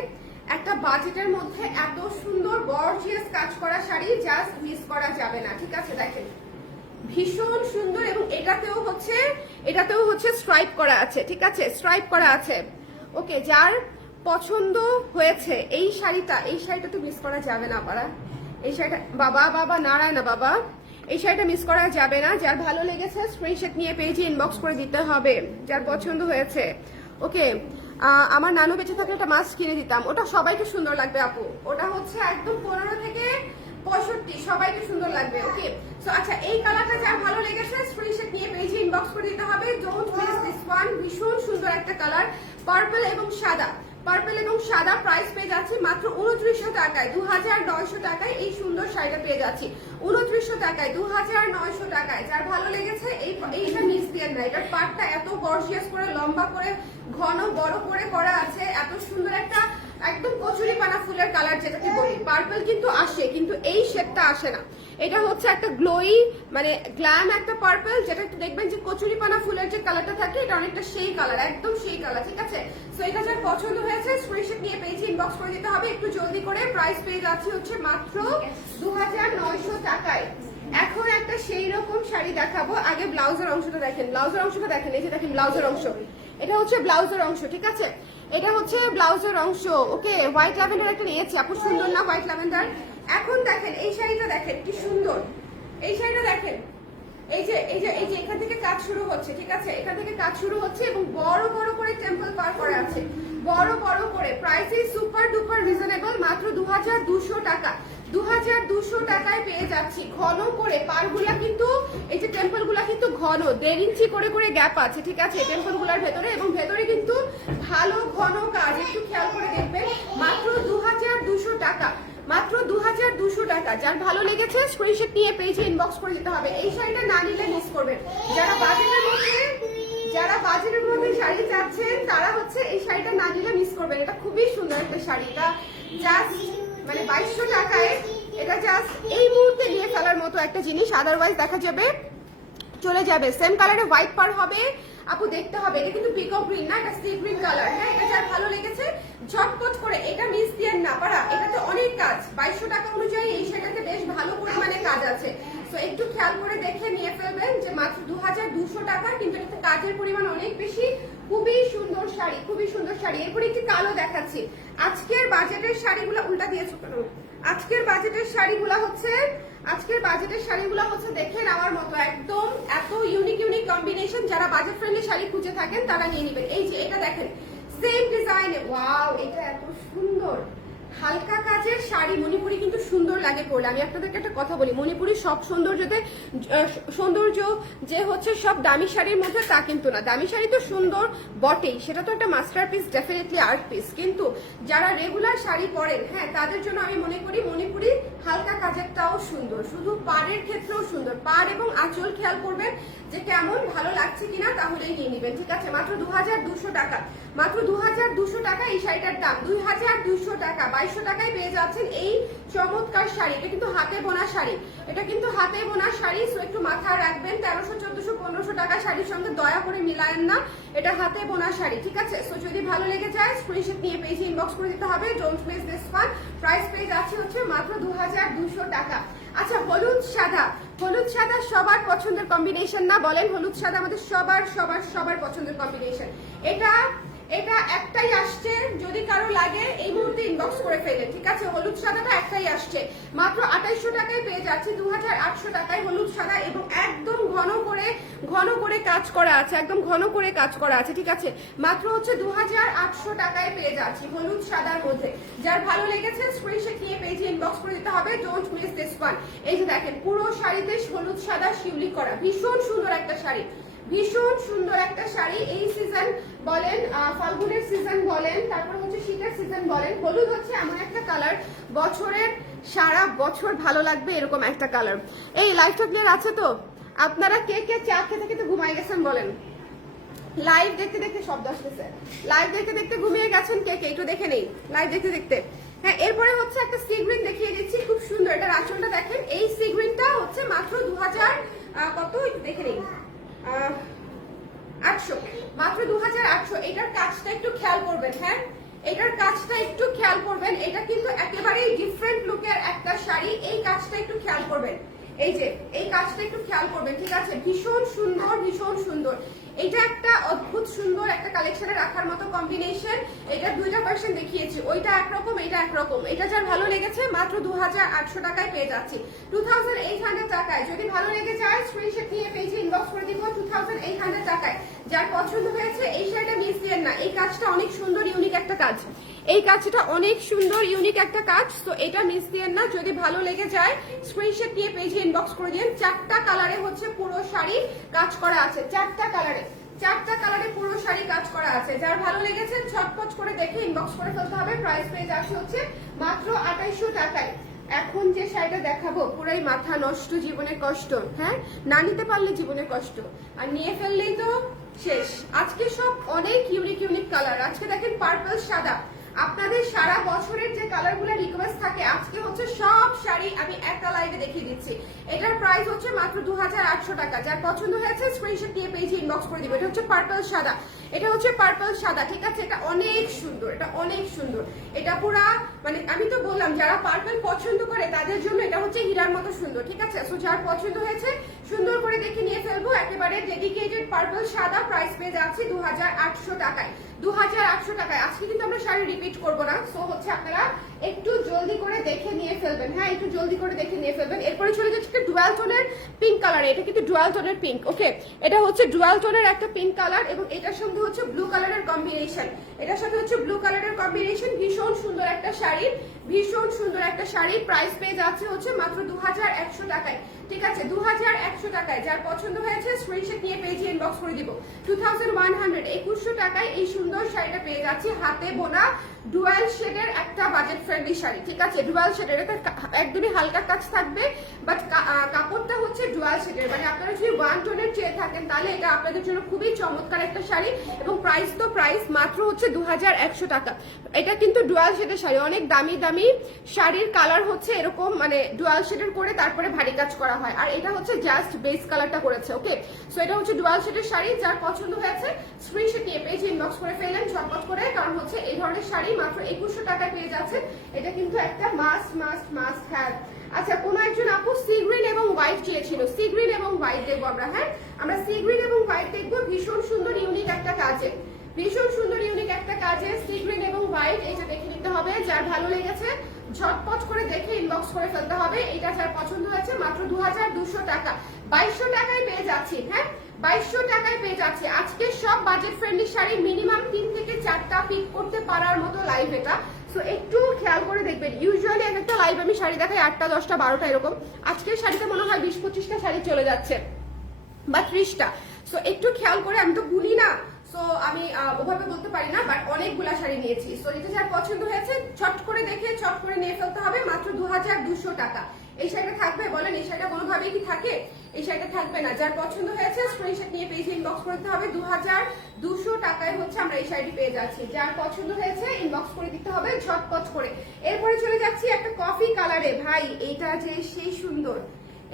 একটা বাজেটের মধ্যে এত সুন্দর গর্জিয়াস কাজ করা শাড়ি জাস্ট মিস করা যাবে না। ঠিক আছে, দেখেন ভীষণ সুন্দর, এবং এটাতেও হচ্ছে স্ট্রাইপ করা আছে। ঠিক আছে, স্ট্রাইপ করা আছে। ওকে, যার পছন্দ হয়েছে এই শাড়িটা তো মিস করা যাবে না পারা। এই শাড়িটা বাবা নারায় না বাবা, এই শাড়িটা মিস করা যাবে না। যার ভালো লেগেছে স্ক্রিনশট নিয়ে পেজে ইনবক্স করে দিতে হবে, যার পছন্দ হয়েছে। ওকে, আমার নানু বেঁচে থাকলে একটা মাস্ক কিনে দিতাম, ওটা সবাইকে সুন্দর লাগবে আপু। ওটা হচ্ছে একদম 15 থেকে 65 সবাইকে সুন্দর লাগবে। ওকে, সো আচ্ছা, এই কালারটা যার ভালো লেগেছে স্ক্রিনশট নিয়ে পেজে ইনবক্স করে দিতে হবে। ডোন্ট মিস দিস ওয়ান, ভীষণ সুন্দর একটা কালার, পার্পল এবং সাদা। পার্পল এবং সাদা প্রাইস পেয়ে যাচ্ছি মাত্র 2900 টাকায়, 2900 টাকায় এই সুন্দর শাড়িটা পেয়ে যাচ্ছি 2900 টাকায়, 2900 টাকায়। যার ভালো লেগেছে এইটা মিস দিয়ে না। এটার পাটটা এত গর্জিয়াস করে লম্বা করে ঘন বড় করে করা আছে, এত সুন্দর একটা একদম কচুরি পানা ফুলের কালার যেটাকে বলি। পার্পল কিন্তু আসে, কিন্তু এই শেডটা আসে না। এটা হচ্ছে একটা গ্লোই মানে গ্ল্যাম একটা পার্পল, যেটা একটু দেখবেন যে কচুরি পানা ফুলের যে কালারটা থাকে এটা অনেকটা সেই কালার, একদম সেই কালার। ঠিক আছে, সো এটা যার পছন্দ হয়েছে স্ক্রিনশট নিয়ে পেজে ইনবক্স করে দিতে হবে একটু জলদি করে। প্রাইস পেয়ে যাচ্ছি হচ্ছে মাত্র 2900 টাকায়। এখন একটা সেই রকম শাড়ি দেখাবো, আগে ব্লাউজের অংশটা দেখেন, ব্লাউজের অংশটা দেখেন, এই যে দেখেন ব্লাউজের অংশ, এটা হচ্ছে ব্লাউজের অংশ। ঠিক আছে, এটা হচ্ছে ব্লাউজের অংশ। ওকে, হোয়াইট ল্যাভেন্ডার একটা নিয়েছি আপু, সুন্দর না হোয়াইট ল্যাভেন্ডার? এখন দেখেন এই শাড়িটা দেখেন কি সুন্দর, এই শাড়িটা দেখেন, এই যে এখান থেকে কাজ শুরু হচ্ছে। ঠিক আছে, এখান থেকে কাজ শুরু হচ্ছে এবং বড় বড় করে টেম্পল পার করা আছে, বড় বড় করে। প্রাইস সুপার ডুপার রিজনেবল, মাত্র 2200 টাকা। 2200 টাকায় পেয়ে যাচ্ছি। ঘন করে পারগুলা কিন্তু, এই যে টেম্পল গুলা কিন্তু ঘন, 1.5 ইঞ্চি করে করে গ্যাপ আছে। ঠিক আছে, টেম্পল গুলার ভেতরে, এবং ভেতরে কিন্তু ভালো ঘন কাজ, একটু খেয়াল করে দেখবেন। মাত্র 2200 টাকা, মাত্র 2200 টাকা। যার ভালো লেগেছে স্ক্রিনশট নিয়ে পেজে ইনবক্স করে দিতে হবে। এই শাড়িটা না নিলে মিস করবেন। যারা বাজেটের মধ্যে শাড়ি চাচ্ছেন তারা হচ্ছে এই শাড়িটা না নিলে মিস করবেন। এটা খুবই সুন্দর একটা শাড়ি, এটা জাস্ট মানে 2200 টাকায় এটা জাস্ট এই মুহূর্তে নিয়ে ফেলার মতো একটা জিনিস। আদারওয়াইজ দেখা যাবে চলে যাবে। সেম কালারে হোয়াইট পার হবে আপু, দেখতে হবে। এটা কিন্তু পিকক গ্রিন না, এটা সি গ্রিন কালার। হ্যাঁ, এটা যার ভালো লেগেছে ঝটপট করে এটা মিস দিয়ে না পারা। এটাতে অনেক কাজ, 2200 টাকা অনুযায়ী এই শাড়িটাতে বেশ ভালো পরিমাণে কাজ আছে। তো একটু খেয়াল করে দেখে নিয়ে ফেলবেন যে মাত্র 2200 টাকা, কিন্তু এটাতে কাজের পরিমাণ অনেক বেশি। খুবই সুন্দর শাড়ি, খুবই সুন্দর শাড়ি। এরপরে একটি কালো দেখাচ্ছি। আজকের বাজেটের শাড়িগুলো উল্টা দিয়েছো কেন? আজকের বাজেটের শাড়িগুলো হচ্ছে দেখে নেওয়ার মতো, একদম এত ইউনিক কম্বিনেশন। যারা বাজেট ফ্রেন্ডলি শাড়ি খুঁজে থাকেন তারা নিয়ে নেবেন। এই যে এটা দেখেন, সেম ডিজাইনে, ওয়াও, এটা এত সুন্দর হালকা কাজের শাড়ি। মণিপুরি কিন্তু সুন্দর লাগে পরলে। আমি আপনাদেরকে একটা কথা বলি, মণিপুরি সব সৌন্দর্য যে হচ্ছে সব দামি শাড়ির মধ্যে তা কিন্তু না। দামি শাড়ি তো সুন্দর বটেই, সেটা তো একটা মাস্টারপিস, ডেফিনেটলি আর্ট পিস। কিন্তু যারা রেগুলার শাড়ি পরেন, হ্যাঁ, তাদের জন্য আমি মনে করি মণিপুরি হালকা কাজেরটাও সুন্দর, শুধু পাড়ের ক্ষেত্রেও সুন্দর। পাড় এবং আঁচল খেয়াল করবেন যে কেমন ভালো লাগছে কিনা, তাহলেই নিয়ে নেবেন। ঠিক আছে, মাত্র 2200 টাকা, মাত্র 2200 টাকা এই শাড়িটার দাম। 2200 টাকা, 2200 টাকায় পেয়ে যাচ্ছেন এই চমৎকার শাড়ি। এটা কিন্তু হাতে বোনা শাড়ি, এটা কিন্তু হাতে বোনা শাড়ি। সো একটু মাথায় রাখবেন, 1300, 1400, 1500 টাকা শাড়ির সঙ্গে দয়া করে মিলায়েন না, এটা হাতে বোনা শাড়ি। ঠিক আছে, সো যদি ভালো লেগে যায় স্ক্রিনশট নিয়ে পেজে ইনবক্স করে দিতে হবে। Don't miss this one. Price পেয়ে যাচ্ছে হচ্ছে মাত্র 2200 টাকা। আচ্ছা, হলুদ সাদা, হলুদ সাদা সবার পছন্দের কম্বিনেশন না বলেন? হলুদ সাদা আমাদের সবার পছন্দের কম্বিনেশন। এটা একটাই আসছে, যদি কারো লাগে এই মুহূর্তে ইনবক্স করে ফেলেন। ঠিক আছে, হলুদ সাদাটা একটাই আসছে, মাত্র 2800 টাকায় পেয়ে যাচ্ছি। 2800 টাকায় হলুদ সাদা, এবং একদম ঘন করে কাজ করা আছে, একদম ঘন করে কাজ করা আছে। ঠিক আছে, মাত্র হচ্ছে 2800 টাকায় পেয়ে যাচ্ছি হলুদ সাদার মধ্যে। যার ভালো লেগেছে স্ক্রিনশট নিয়ে পেজে ইনবক্স করে দিতে হবে। Don't miss this one. এই যে দেখেন, পুরো শাড়িতে হলুদ সাদা শিউলি করা, ভীষণ সুন্দর একটা শাড়ি, ভীষণ সুন্দর একটা শাড়ি। এই সিজন বলেন, ফাল্গুনের সিজন বলেন, তারপর হচ্ছে শীতের সিজন বলেন, হলুদ হচ্ছে এমন একটা কালার বছরের সারা বছর ভালো লাগবে এরকম একটা কালার। এই লাইভটা ক্লিয়ার আছে তো? আপনারা কে কে চা খেতে খেতে ঘুমাই গেছেন বলেন? লাইভ দেখতে দেখতে শব্দ আসতেছে, লাইভ দেখতে দেখতে ঘুমিয়ে গেছেন কে কে? একটু দেখে নেই লাইভ দেখতে দেখতে। হ্যাঁ, এরপরে হচ্ছে একটা সি গ্রিন দেখিয়ে দিচ্ছি, খুব সুন্দর। এটার আঁচলটা দেখেন, এই সি গ্রিনটা হচ্ছে মাত্র কত একটু দেখে নেই, 800, মাত্র 2800। এটার কাজটা একটু খেয়াল করবেন, হ্যাঁ এটার কাজটা একটু খেয়াল করবেন। এটা কিন্তু একেবারেই ডিফারেন্ট লুকের একটা শাড়ি। এই কাজটা একটু খেয়াল করবেন, এই যে এই কাজটা একটু খেয়াল করবেন, ঠিক আছে? ভীষণ সুন্দর, ভীষণ সুন্দর। এটা একটা অদ্ভুত সুন্দর একটা কালেকশনে রাখার মতো কম্বিনেশন। এটা দুইটা ভার্সন দেখিয়েছি, ওইটা একরকম, এটা একরকম। এটা যার ভালো লেগেছে মাত্র 2800 টাকায় পেয়ে যাচ্ছি, 2800 টাকায়। যদি ভালো লেগে যায় স্ক্রিনশট নিয়ে পেজে ইনবক্স করে দিব 2800 টাকায়। যার পছন্দ হয়েছে এই শাড়িটা মিস দিয়েন না। এই কাজটা অনেক সুন্দর, ইউনিক একটা কাজ। এই কাজটা অনেক সুন্দর, ইউনিক একটা কাজ। তো এটা মিস দিয়েন না। যদি ভালো লেগে যায় স্ক্রিনশট নিয়ে পেজে ইনবক্স করে দিন। 4টা কালারে হচ্ছে পুরো শাড়ি কাজ করা আছে, 4টা কালারে পুরো শাড়ি কাজ করা আছে। যার ভালো লেগেছে ঝটপট করে দেখে ইনবক্স করে ফেলতে হবে। প্রাইস পেয়ে যাচ্ছে হচ্ছে মাত্র 2800 টাকায়। এখন যে শাড়িটা দেখাবো পুরাই মাথা নষ্ট, জীবনের কষ্ট। হ্যাঁ, না নিতে পারলে জীবনের কষ্ট, আর নিয়ে ফেললেই তো শেষ। আজকে সব অনেক ইউনিক কালার। আজকে দেখেন পার্পল সাদা। আপনাদের সারা বছরের যে কালারগুলো রিকোয়েস্ট থাকে আজকে হচ্ছে সব শাড়ি আমি একটা লাইভে দেখিয়ে দিচ্ছি। এটার প্রাইস হচ্ছে মাত্র 2800 টাকা। যার পছন্দ হয়েছে স্ক্রিনশট দিয়ে পেজে ইনবক্স করে দিব। এটা হচ্ছে পার্পল সাদা, এটা হচ্ছে পার্পল সাদা, ঠিক আছে? এটা অনেক সুন্দর, এটা অনেক সুন্দর। এটা পুরা মানে আমি তো বললাম যারা পার্পল পছন্দ করে তাদের জন্য এটা হচ্ছে হীরার মতো সুন্দর, ঠিক আছে? সো যার পছন্দ হয়েছে সুন্দর করে দেখে নিয়ে ফেলবো। একেবারে ডেডিকেটেড পার্পল সাদা, প্রাইস পেয়ে যাচ্ছে 2800 টাকায়। 2800 টাকায়। আজকে কিন্তু আমরা শাড়ি রিপিট করবো না, সো হচ্ছে আপনারা একটু জলদি করে দেখে নিয়ে ফেলবেন। হ্যাঁ, একটু জলদি করে দেখে নিয়ে ফেলবেন। এরপরে চলে যাচ্ছে ডুয়াল টোনের পিঙ্ক কালার। এটা কিন্তু ডুয়াল টোনের পিঙ্ক, ওকে? এটা হচ্ছে ডুয়াল টোনের একটা পিঙ্ক কালার এবং এটার সঙ্গে হচ্ছে ব্লু কালারের কম্বিনেশন। এটার সাথে হচ্ছে ব্লু কালারের কম্বিনেশন। ভীষণ সুন্দর একটা শাড়ি, ভীষণ সুন্দর একটা শাড়ি। প্রাইস পেয়ে যাচ্ছে হচ্ছে মাত্র 2100 টাকায়, ঠিক আছে? 2100 টাকায়। যার পছন্দ হয়েছে স্ক্রিনশট নিয়ে পেজে ইনবক্স করে দিব। 2100 টাকায় এই সুন্দর শাড়িটা পেয়ে যাচ্ছি। হাতে বোনা ডুয়াল শেডের একটা বাজেট ফ্রেন্ডলি শাড়ি, ঠিক আছে? ডুয়াল শেডের, এটা একদমই হালকা কাজ থাকবে, বাট কাপড়টা হচ্ছে ডুয়াল শেডের। মানে আপনারা যদি ওয়ান টোনের চেয়ে থাকেন তাহলে এটা আপনাদের জন্য খুবই চমৎকার একটা শাড়ি। এবং প্রাইস তো প্রাইস মাত্র হচ্ছে 2100 টাকা। এটা কিন্তু ডুয়াল শেডের শাড়ি। অনেক দামি দামি শাড়ির কালার হচ্ছে এরকম, মানে ডুয়াল শেডের করে তারপরে ভারী কাজ করা হয়, আর এটা হচ্ছে জাস্ট বেস কালারটা করেছে, ওকে? সো এটা হচ্ছে ডুয়াল শেডের শাড়ি। যার পছন্দ হয়েছে স্ক্রিনশট নিয়ে পেজে ইনবক্স করে ফেললেন ঝটপট করে, কারণ হচ্ছে এই ধরনের শাড়ি মাত্র 2100 টাকায় পেয়ে যাচ্ছে। এটা কিন্তু একটা মাস্ট হ্যাভ। আচ্ছা, কোন একজন আপু সি গ্রিন এবং হোয়াইট চেয়েছিল। সি গ্রিন এবং হোয়াইট দেখবো আমরা। হ্যাঁ, আমরা সি গ্রিন এবং হোয়াইট দেখবো। ভীষণ সুন্দর ইউনিক একটা কাজে, ভীষণ সুন্দর ইউনিক একটা কাজে সি গ্রিন এবং হোয়াইট। এটা দেখে নিতে হবে। যার ভালো লেগেছে ঝটপট করে দেখে ইনবক্স করে ফেলতে হবে। এটা যার পছন্দ হয়েছে মাত্র 2200 টাকা, 2200 টাকায় পেয়ে যাচ্ছি। হ্যাঁ, 2200 টাকায় পেয়ে যাচ্ছি। আজকে সব বাজেট ফ্রেন্ডলি শাড়ি মিনিমাম 3 থেকে 4টা পিক করতে পারার মতো লাইভ এটা। সো একটু খেয়াল করে দেখবেন। ইউজুয়ালি একটা লাইভ আমি শাড়ি দেখাই 8টা 10টা 12টা এরকম। আজকের শাড়িতে মনে হয় 20-25টা শাড়ি চলে যাচ্ছে বা 30টা। সো একটু খেয়াল করে, আমি তো ভুলি না, সো আমি ওভাবে বলতে পারি না, বাট অনেকগুলা শাড়ি নিয়েছি। সো এটা যার পছন্দ হয়েছে ছট করে দেখে ছট করে নিয়ে ফেলতে হবে। মাত্র 2200 টাকা। এই শাড়িটা থাকবে বলেন? এই শাড়িটা কোনোভাবেই কি থাকে? এই শাড়িটা থাকবে না। যার পছন্দ হয়েছে স্ক্রিনশট নিয়ে পেজে ইনবক্স করতে হবে। 2200 টাকায় হচ্ছে আমরা এই শাড়ি পেয়ে যাচ্ছি। যার পছন্দ হয়েছে ইনবক্স করে দিতে হবে ঝটপট করে। এরপরে চলে যাচ্ছি একটা কফি কালারে। ভাই এটা যে সেই সুন্দর,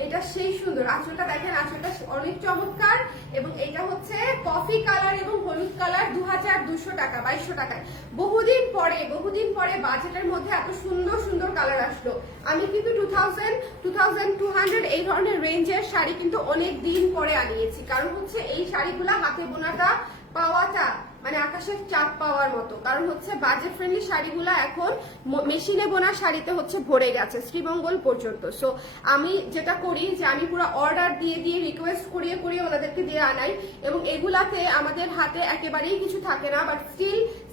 এটা সেই সুন্দর। আঁচলটা দেখেন, আঁচলটা অনেক চমৎকার। এবং এটা হচ্ছে কফি কালার এবং হলুদ কালার। 2200 টাকা, 2200 টাকায়। বহুদিন পরে বাজেটের মধ্যে এত সুন্দর সুন্দর কালার আসলো। আমি কিন্তু 2200 এই ধরনের রেঞ্জের শাড়ি কিন্তু অনেক দিন পরে আনিয়েছি, কারণ হচ্ছে এই শাড়িগুলা হাতে বোনাটা পাওয়াটা মানে আকাশের চাঁদ পাওয়ার মতো। কারণ হচ্ছে বাজেট ফ্রেন্ডলি শাড়িগুলো এখন মেশিনে বোনা শাড়িতে হচ্ছে ভরে গেছে শ্রীমঙ্গল পর্যন্ত। সো আমি যেটা করি যে আমি পুরো অর্ডার দিয়ে রিকোয়েস্ট করিয়ে ওনাদেরকে দিয়ে আনাই, এবং এগুলাতে আমাদের হাতে একেবারেই কিছু থাকে না, বাট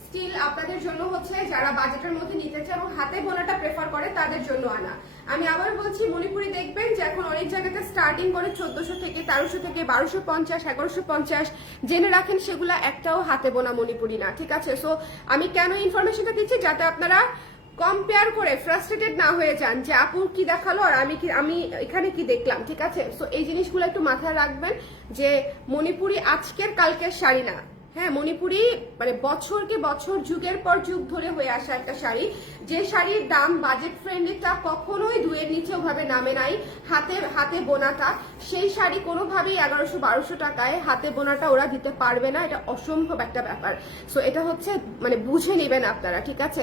স্টিল আপনাদের জন্য হচ্ছে যারা বাজেটের মধ্যে নিতে চায় এবং হাতে বোনাটা প্রেফার করে তাদের জন্য আনা। আমি আবার বলছি, মণিপুরি দেখবেন যে এখন অনেক জায়গাতে স্টার্টিং করে 1400 থেকে 1300 থেকে 1250 1150 জেনে রাখেন, সেগুলা একটাও হাতে বোনা মণিপুরি না, ঠিক আছে? সো আমি কেন ইনফরমেশনটা দিচ্ছি, যাতে আপনারা কম্পেয়ার করে ফ্রাস্ট্রেটেড না হয়ে যান যে আপু কি দেখালো আর আমি এখানে কি দেখলাম, ঠিক আছে? সো এই জিনিসগুলো একটু মাথায় রাখবেন যে মণিপুরি আজকের কালকের শাড়ি না। হ্যাঁ, মণিপুরি মানে বছরকে বছর যুগের পর যুগ ধরে হয়ে আসা একটা শাড়ি, যে শাড়ির দাম বাজেট ফ্রেন্ডলিটা কখনোই 2 এর নিচে ওভাবে নামে নাই। হাতে বোনাটা সেই শাড়ি কোনোভাবেই 1100-1200 টাকায় হাতে বোনাটা ওরা দিতে পারবে না, এটা অসম্ভব একটা ব্যাপার। সো এটা হচ্ছে মানে বুঝে নেবেন আপনারা, ঠিক আছে?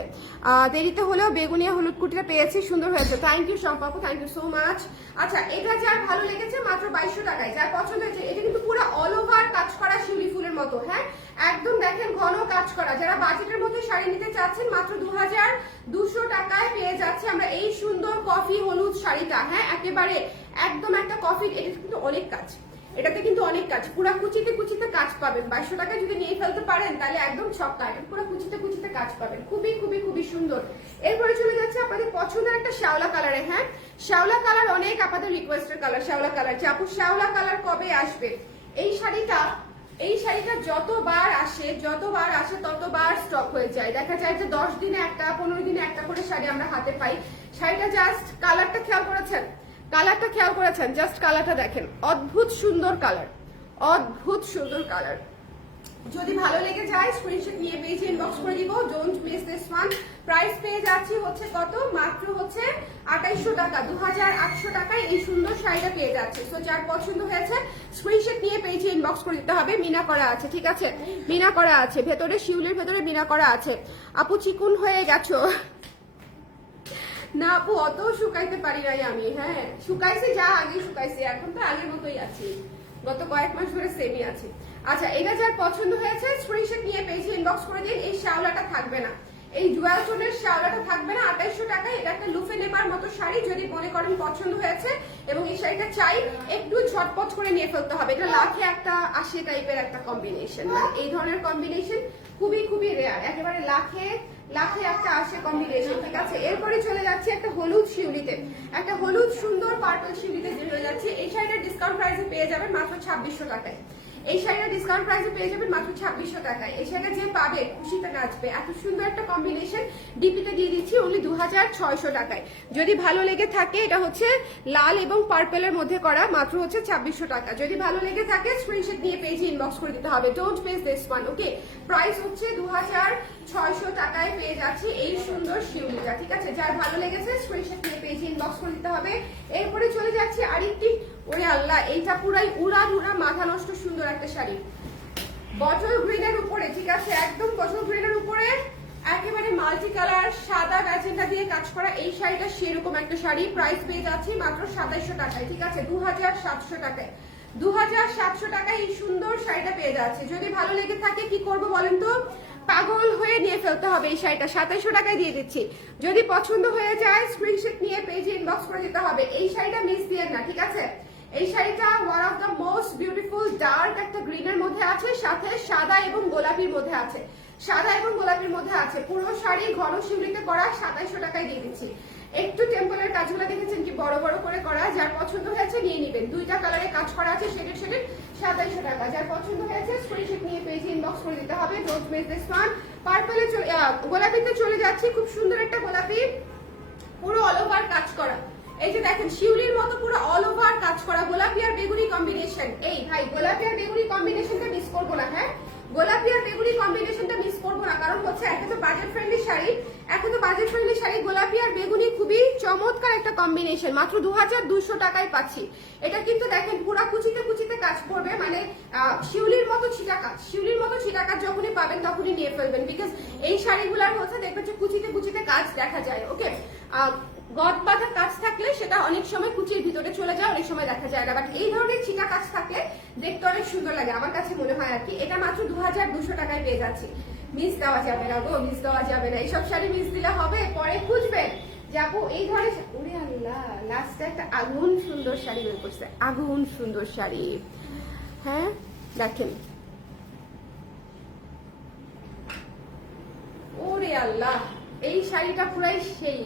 দেরিতে হলেও বেগুনিয়া হলুদ কুর্তিটা পেয়েছি, সুন্দর হয়েছে। থ্যাংক ইউ শম্পাপু, থ্যাংক ইউ সো মাচ। আচ্ছা, এটা যার ভালো লেগেছে মাত্র 2200 টাকায়, যার পছন্দ হয়েছে, এটা কিন্তু পুরো অল ওভার কাজ করা শিউলি ফুলের মতো, হ্যাঁ একদম দেখেন ঘন কাজ করা। যারা বাজেটের মধ্যে শাড়ি নিতে চাচ্ছেন মাত্র 2200 টাকায় পেয়ে যাচ্ছে আমরা এই সুন্দর কফি হলুদ শাড়িটা। হ্যাঁ একেবারে একদম একটা কফি, এটা কিন্তু অনেক কাজ, এটাতে কিন্তু অনেক কাজ, পুরা কুচিতে কুচিতে কাজ পাবেন। 2200 টাকায় যদি নিয়ে ফেলতে পারেন তাহলে একদম ছক্কা, পুরো কুচিতে কুচিতে কাজ পাবেন, খুবই খুবই খুবই সুন্দর। এরপরে চলে যাচ্ছে আপনাদের পছন্দের একটা শ্যাওলা কালারে। হ্যাঁ শ্যাওলা কালার অনেক আপনাদের রিকোয়েস্টের কালার, শ্যাওলা কালার। যে আপু শ্যাওলা কালার কবে আসবে? এই শাড়িটা যতবার আসে ততবার স্টক হয়ে যায়। দেখা যায় যে 10 দিনে একটা 15 দিনে একটা করে শাড়ি আমরা হাতে পাই। শাড়িটা জাস্ট কালারটা খেয়াল করেছেন? জাস্ট কালারটা দেখেন, অদ্ভুত সুন্দর কালার, অদ্ভুত সুন্দর কালার। যদি ভালো লেগে যায় স্ক্রিনশট নিয়ে পেজে ইনবক্স করে দিব, don't miss this one. Price পেয়ে যাচ্ছি হচ্ছে কত? মাত্র হচ্ছে 2800 টাকা, 2800 টাকায় এই সুন্দর শাড়িটা পেয়ে যাচ্ছে। সো যার পছন্দ হয়েছে স্ক্রিনশট নিয়ে পেজে ইনবক্স করে দিতে হবে। মিনা করা আছে, ঠিক আছে? মিনা করা আছে, ভেতরে শিউলের ভেতরে মিনা করা আছে। আপু চিকুন হয়ে গেছো? না আপু অত শুকাইতে পারি নাই আমি, হ্যাঁ শুকাইছি, যা আগে শুকাইছি, এখন তো আগের মতোই আছি, গত কয়েক মাস ধরে সেমই আছে। আচ্ছা, এটা যার পছন্দ হয়েছে স্ক্রিনশট নিয়ে পেজে ইনবক্স করে দিন। এই শ্যাওলাটা থাকবে না, এই জুয়েল টোনের শ্যাওলাটা থাকবে না। 2800 টাকায় এটা একটা লুফে নেবার মতো শাড়ি। যদি মনে করেন পছন্দ হয়েছে এবং এই শাড়িটা চাই, একটু ঝটপট করে নিয়ে ফেলতে হবে। এটা লাখে একটা 80 টাইপের একটা কম্বিনেশন, এই ধরনের কম্বিনেশন খুবই খুবই রেয়ার, একেবারে লাখে একটা আসে কম্বিনেশন, ঠিক আছে? এরপরে চলে যাচ্ছে একটা হলুদ শিউলিতে, একটা হলুদ সুন্দর পার্পল শিউলিতে চলে যাচ্ছে। এই শাড়িটা ডিসকাউন্ট প্রাইসে পেয়ে যাবেন মাত্র 2600 টাকায়। এই শাড়িটা ডিসকাউন্ট প্রাইসে পেয়ে যাবেন মাত্র 2600 টাকায়। এই শাড়িটা যে পাবে খুশিতে নাচবে, এত সুন্দর একটা কম্বিনেশন। ডিপিতে দিয়ে দিচ্ছি অনলি 2600 টাকায়। যদি ভালো লেগে থাকে, এটা হচ্ছে লাল এবং পার্পলের মধ্যে করা, মাত্র হচ্ছে 2600 টাকা। যদি ভালো লেগে থাকে স্ক্রিনশট নিয়ে পেজে ইনবক্স করে দিতে হবে, don't miss this one. Okay, price হচ্ছে 2600 টাকায় পেয়ে যাচ্ছি এই সুন্দর শিউলিটা, ঠিক আছে? যার ভালো লেগেছে স্ক্রিনশট নিয়ে পেজে ইনবক্স করে দিতে হবে। এরপরে চলে যাচ্ছে আরেকটি, ওরে আল্লাহ এইটা পুরাই উড়া ধুরা মাথা নষ্ট সুন্দর একটা শাড়ি, বটল গ্রিনের উপরে, ঠিক আছে? একদম বটল গ্রিনের উপরে একেবারে মাল্টি কালার সাদা ম্যাজেন্টা দিয়ে কাজ করা এই শাড়িটা সেরকম একটা শাড়ি। প্রাইস পেয়ে যাচ্ছি মাত্র 2700 টাকায়, ঠিক আছে? 2700 টাকায়, 2700 টাকায় এই সুন্দর শাড়িটা পেয়ে যাচ্ছে। যদি ভালো লেগে থাকে কি করব বলেন তো? পাগল হয়ে নিয়ে ফেলতে হবে এই শাড়িটা, 2700 টাকায় দিয়ে দিচ্ছি। যদি পছন্দ হয়ে যায় স্ক্রিনশট নিয়ে পেজে ইনবক্স করে দিতে হবে। এই শাড়িটা মিস দিয়েন না, ঠিক আছে? এই শাড়িটা one of the most beautiful dark একটা গ্রিনের মধ্যে আছে, সাথে সাদা এবং গোলাপির মধ্যে আছে, সাদা এবং গোলাপির মধ্যে আছে। পুরো শাড়ি ঘন শিউলিতে করা, 2700 টাকায় দিয়ে দিচ্ছি। একটু টেম্পলের কাজগুলো দেখেছেন কি বড় বড় করে করা। যার পছন্দ হয়েছে নিয়ে নেবেন, দুইটা কালারে কাজ করা আছে, শেডেড 2700 টাকা। যার পছন্দ হয়েছে স্ক্রিনশট নিয়ে পেজে ইনবক্স করে দিতে হবে, ডোন্ট মিস দিস ওয়ান। পার্পলে গোলাপিতে চলে যাচ্ছি, খুব সুন্দর একটা গোলাপি, পুরো অল ওভার কাজ করা। এই যে দেখেন শিউলির মতো পুরো অল ওভার কাজ করা, গোলাপি আর বেগুনি কম্বিনেশন। এই ভাই গোলাপি আর বেগুনি কম্বিনেশনটা মিস করবো না, হ্যাঁ গোলাপি আর বেগুনি কম্বিনেশনটা মিস করবো না, কারণ হচ্ছে এখন তো বাজেট ফ্রেন্ডলি শাড়ি, গোলাপি আর বেগুনি খুবই চমৎকার একটা কম্বিনেশন। মাত্র 2200 টাকায় পাচ্ছি। এটা কিন্তু দেখেন পুরা কুচিতে কুচিতে কাজ করবে, মানে শিউলির মতো ছিটা কাজ যখনই পাবেন তখনই নিয়ে ফেলবেন, বিকজ এই শাড়িগুলোর হচ্ছে দেখবেন যে কুচিতে কুচিতে কাজ দেখা যায়। ওকে, গদ বাঁধা কাজ থাকলে সেটা অনেক সময় কুচির ভিতরে চলে যায়, অনেক সময় দেখা যায় না, বাট এই ধরনের ছিটা কাজ থাকলে দেখতে অনেক সুন্দর লাগে, আমার কাছে মনে হয় আর কি। এটা মাত্র 2200 টাকায় পেয়ে যাচ্ছি। মিস দেওয়া যাবে না গো, মিস দেওয়া যাবে না। এইসব শাড়ি মিস দিলে হবে, পরে খুঁজবেন যাবো এই ধরনের। ওরে আল্লাহ, লাস্টে একটা আগুন সুন্দর শাড়ি বের করছে, আগুন সুন্দর শাড়ি। হ্যাঁ দেখেন, ওরে আল্লাহ, এই শাড়িটা পুরাই সেই,